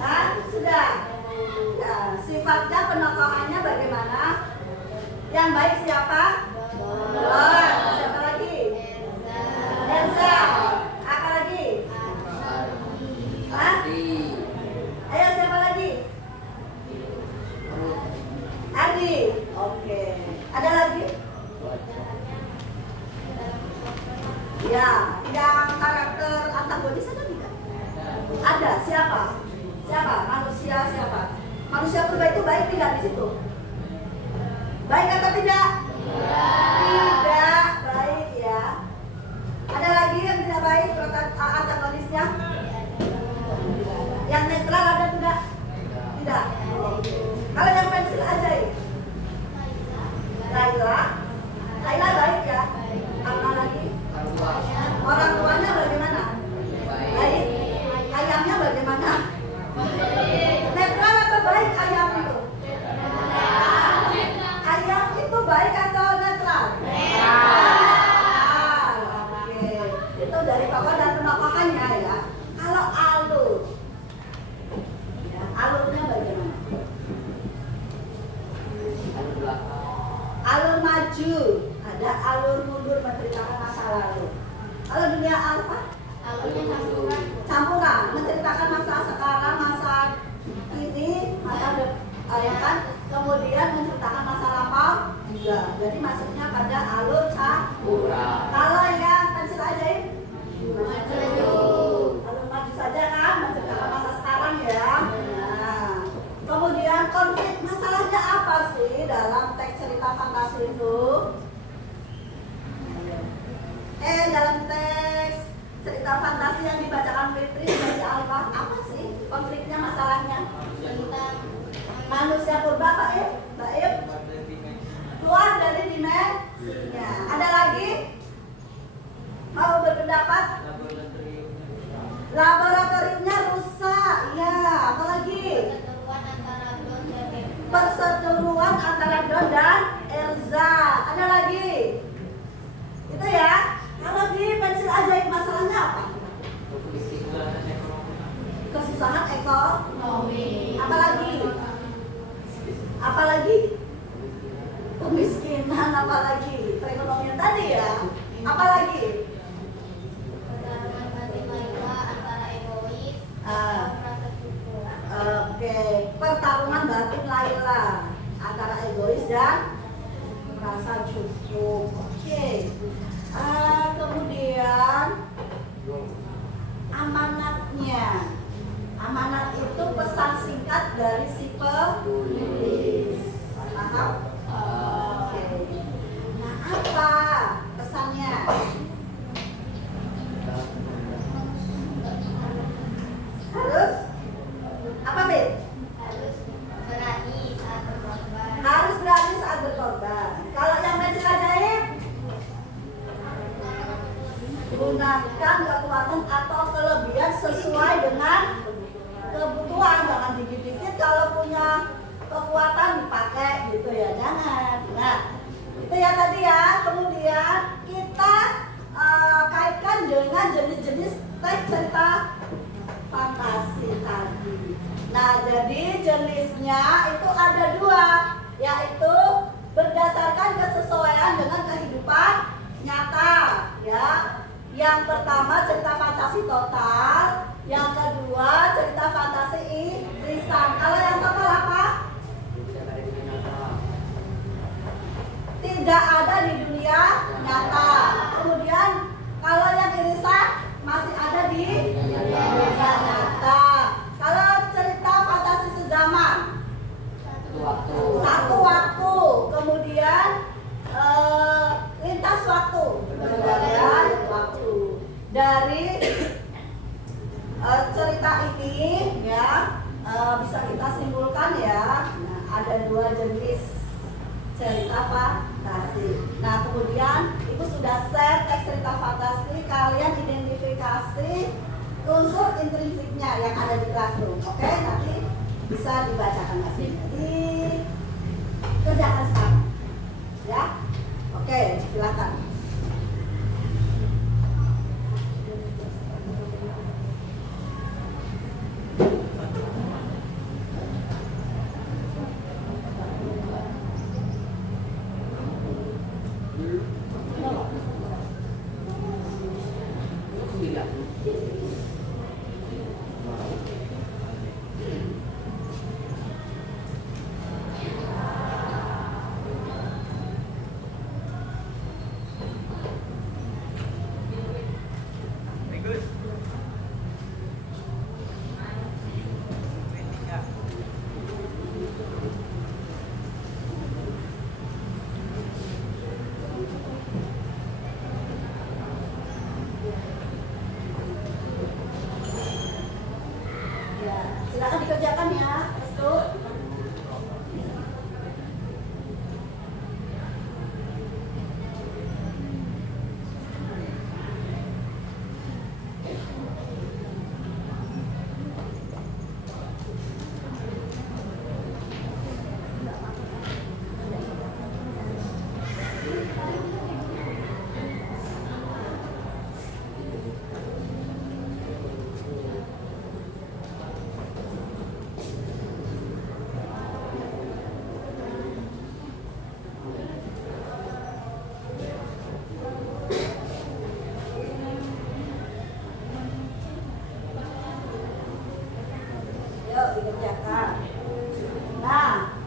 Hah? Sudah. Ya, sifatnya penokohannya bagaimana? Yang baik siapa? Don. Siapa lagi? Erza. Apa lagi? Hah? Ayo siapa lagi? Adi. Oke. Ada lagi? Ya, yang karakter antagonis ada tidak? Ada. Siapa? Siapa? Manusia siapa? Manusia purba itu baik tidak di situ? Baik atau tidak? Tidak baik ya. Ada lagi yang tidak baik antagonisnya? Yang netral ada tidak? Tidak. Kalau yang pensil ajaib? Laila baik ya. Apa lagi? Orang tuanya bagaimana? Baik. Ayamnya bagaimana? Netral atau baik ayam itu? Ayam itu baik atau netral? Netral. Oke. Itu dari tokoh dan penokohannya ya. Kalau alur, ya, alurnya bagaimana? Alur maju, ada alur mundur menceritakan masa lalu. Kalau dunia alfa, campuran menceritakan masa sekarang, masa kini, masa depan, ya kan? Kemudian menceritakan masa lampau juga. Jadi masuknya pada alur campuran. Kalau yang pensil ajaib, alur maju saja kan, menceritakan masa sekarang ya. Nah, kemudian konflik, masalahnya apa sih dalam teks cerita fantasi itu? Dalam teks cerita fantasi yang dibacakan Fitri dari Alfa, apa sih konfliknya, masalahnya? Manusia purba, Baik? Keluar dari dimensinya. Ada lagi? Mau berpendapat? Laboratoriumnya rusak, ya. Apa lagi? Perseteruan antara Don dan Erza. Ada lagi? Itu ya. Kalau di pensil ajaib masalahnya apa? Kesusahan ekonomi. Apalagi? Kemiskinan, apalagi? Perekonomian tadi ya. Apalagi? Oke, pertarungan batin Laila antara egois dan merasa cukup. Oke. Kemudian amanatnya. Amanat itu pesan singkat dari si penulis. Paham? Oke. Nah, apa pesannya? Harus apa, Bet? Harus berani saat berkorban. Kalau yang pensil ajaib, gunakan kekuatan atau kelebihan sesuai dengan kebutuhan. Jangan dikit-dikit kalau punya kekuatan dipakai gitu ya, jangan. Nah, itu ya tadi ya. Kemudian kita kaitkan dengan jenis jenisnya itu ada dua, yaitu berdasarkan kesesuaian dengan kehidupan nyata, ya. Yang pertama cerita fantasi total, yang kedua cerita fantasi irisan. Kalau yang total apa? Tidak ada di dunia nyata. Kemudian kalau yang irisan masih ada di dunia nyata. Kalau cerita fantasi sezaman, satu waktu, kemudian lintas waktu, perjalanan waktu. Dari cerita ini ya bisa kita simpulkan ya. Nah, ada dua jenis cerita fantasi. Nah, kemudian Ibu sudah share teks cerita fantasi, kalian identifikasi unsur intrinsiknya yang ada di classroom. Oke, nanti bisa dibacakan hasilnya. Dikerjakan sekarang. Ya. Oke, silakan. Silakan dikerjakan ya, Restu. Yuk dikerjakan. Nah,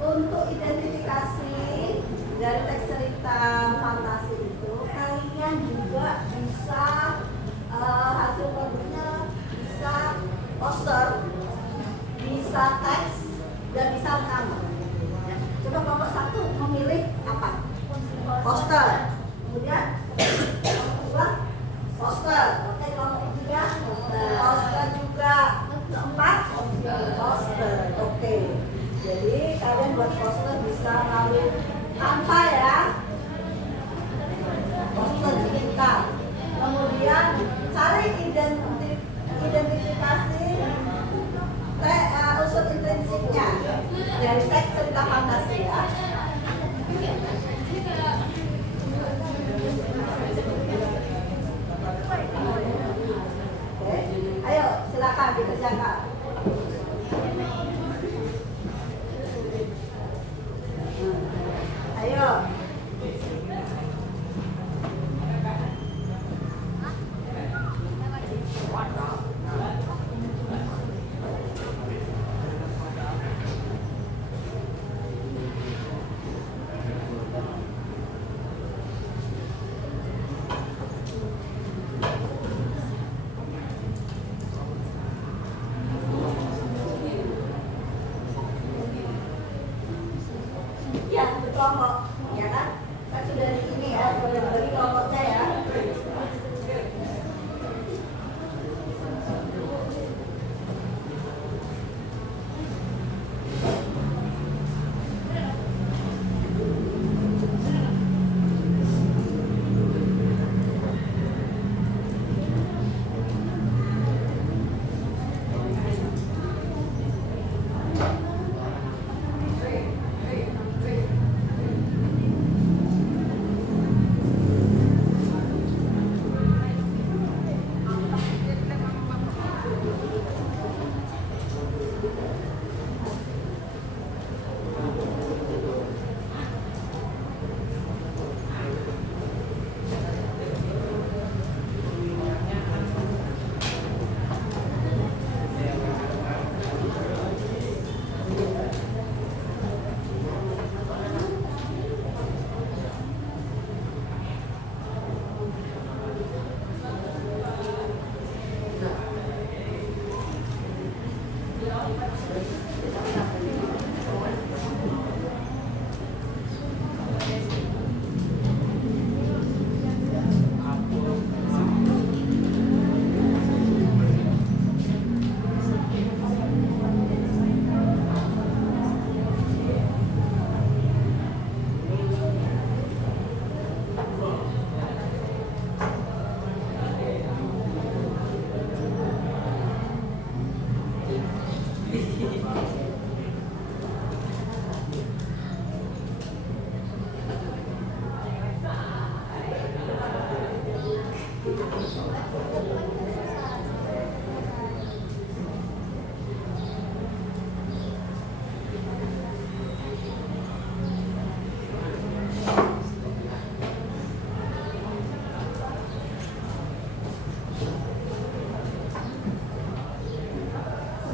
untuk identifikasi dari teks cerita fantasi itu, kalian juga bisa hasil produknya bisa poster, bisa teks, dan bisa rekaman. Coba kelompok satu memilih apa? Poster. Kemudian kelompok kedua poster. Oke, kelompok ketiga poster juga. Keempat poster. Oke. Jadi kalian buat poster bisa melalui Canva ya. Poster digital. Kemudian cari identifikasi unsur intrinsiknya dari teks cerita fantasi ya. Oke, ayo silakan dikerjakan. Ayo.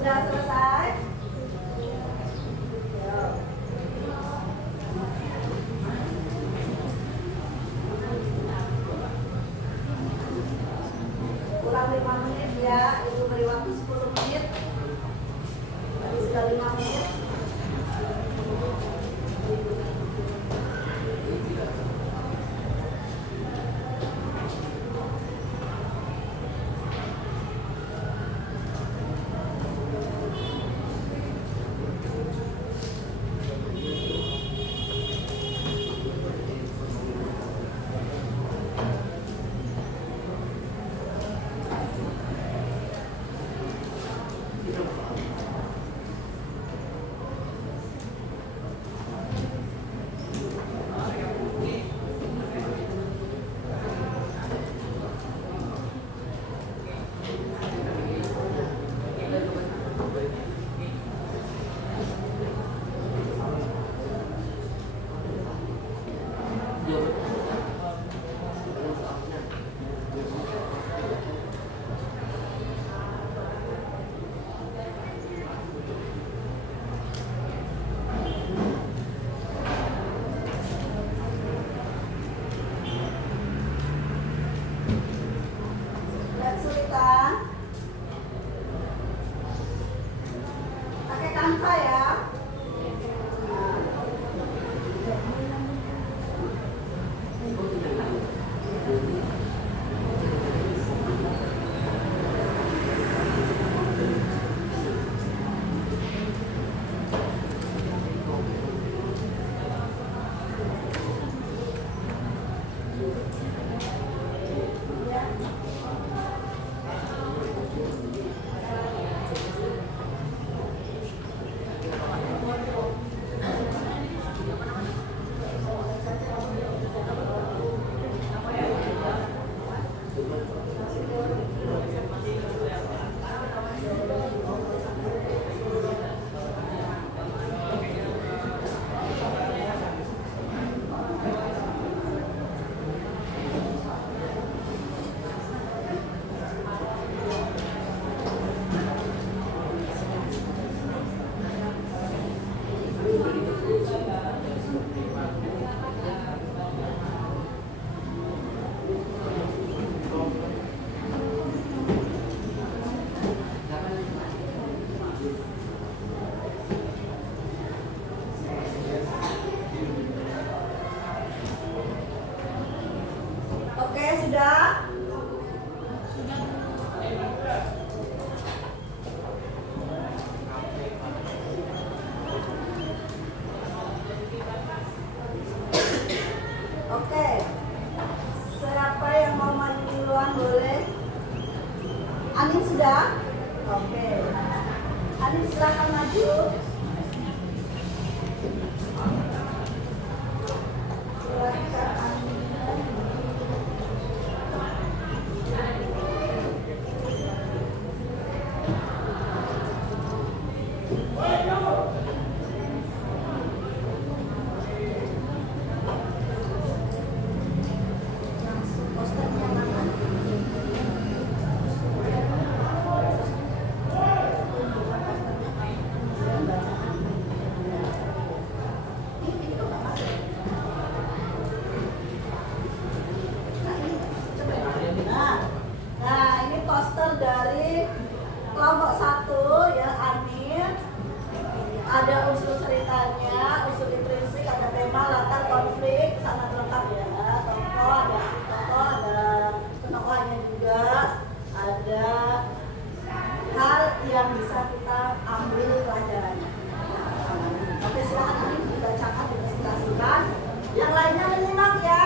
Sudah selesai? Kurang 5 menit ya, Ibu beri waktu 10 menit. Tadi sudah 5 menit. Lihat sulitan. Pakai Canva ya. Oke, sudah? Oke. Siapa yang mau maju duluan boleh? Anin sudah? Oke. Anin silakan maju. Silakan Anin. Posternya mana? Nah, ini poster dari kelompok 1 ya, Amin. Ada unsur ceritanya, unsur intrinsik, ada tema, latar, konflik, sangat lengkap ya. Tokoh, ada penokohannya juga, ada hal yang bisa kita ambil pelajarannya. Oke, silakan Amin dibacakan, dipresentasikan. Yang lainnya menyimak ya.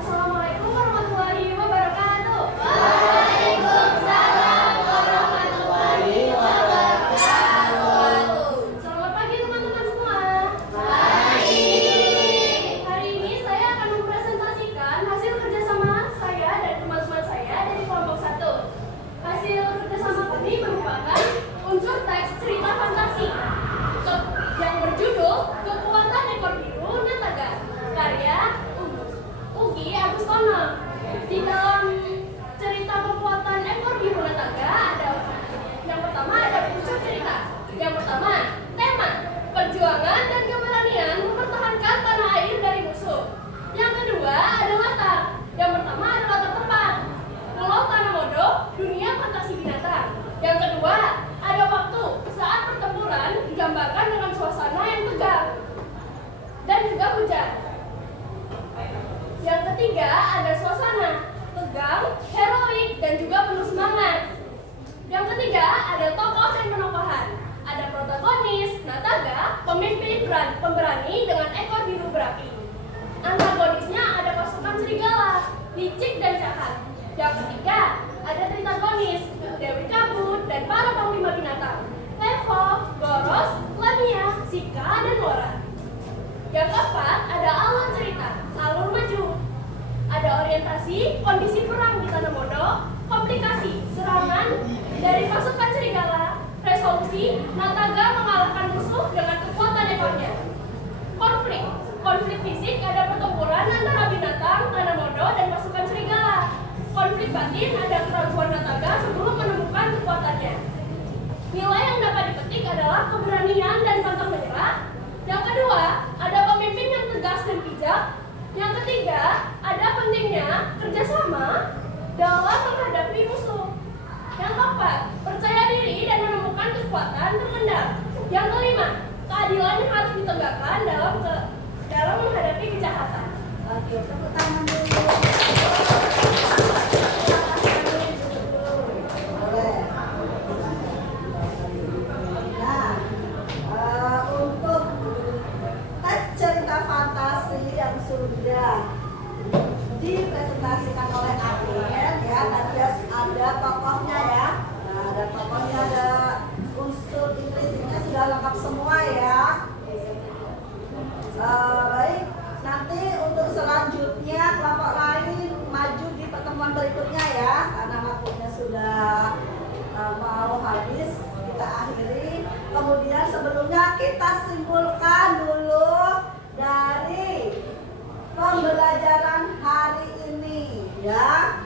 Assalamualaikum warahmatullahi wabarakatuh. Waalaikumsalam warahmatullahi wabarakatuh. Selamat pagi teman-teman semua. Baik. Hari ini saya akan mempresentasikan hasil kerjasama saya dan teman-teman saya dari kelompok 1. dan juga penuh semangat. Yang ketiga, ada tokoh dan penokohan. Ada protagonis, Nataga, pemimpin pemberani dengan ekor biru berapi. Antagonisnya ada pasukan serigala, licik dan jahat. Yang ketiga, ada tritagonis, Dewi Kabut dan para panglima binatang, Levo, Goros, Lamia, Sika, dan Lora. Yang keempat, ada alur cerita, alur maju. Ada orientasi, kondisi perang di Tanah Mondo, komplikasi, serangan dari pasukan serigala, resolusi, Nataga mengalahkan musuh dengan kekuatan ekornya. Konflik fisik ada pertempuran antara binatang, Tanah Mondo, dan pasukan serigala. Konflik batin ada keraguan Nataga sebelum menemukan kekuatannya. Nilai yang dapat dipetik adalah keberanian dan pantang menyerah. Yang kedua, ada pemimpin yang tegas dan bijak. Yang ketiga, ada pentingnya kerjasama dalam menghadapi musuh. Yang keempat, percaya diri dan menemukan kekuatan terpendam. Yang kelima, keadilan yang harus ditegakkan dalam menghadapi kejahatan. Oke, tepuk tangan dulu. Boleh. Nah, untuk teks cerita fantasi yang sudah dipresentasikan oleh Amin, ya tadi ada tokohnya ya. Nah, ada tokohnya, ada unsur implisitnya sudah lengkap semua ya. Baik, nanti untuk selanjutnya kelompok lain maju di pertemuan berikutnya ya, karena waktunya sudah mau habis, kita akhiri. Kemudian sebelumnya kita simpulkan dulu dari pembelajaran hari ini ya.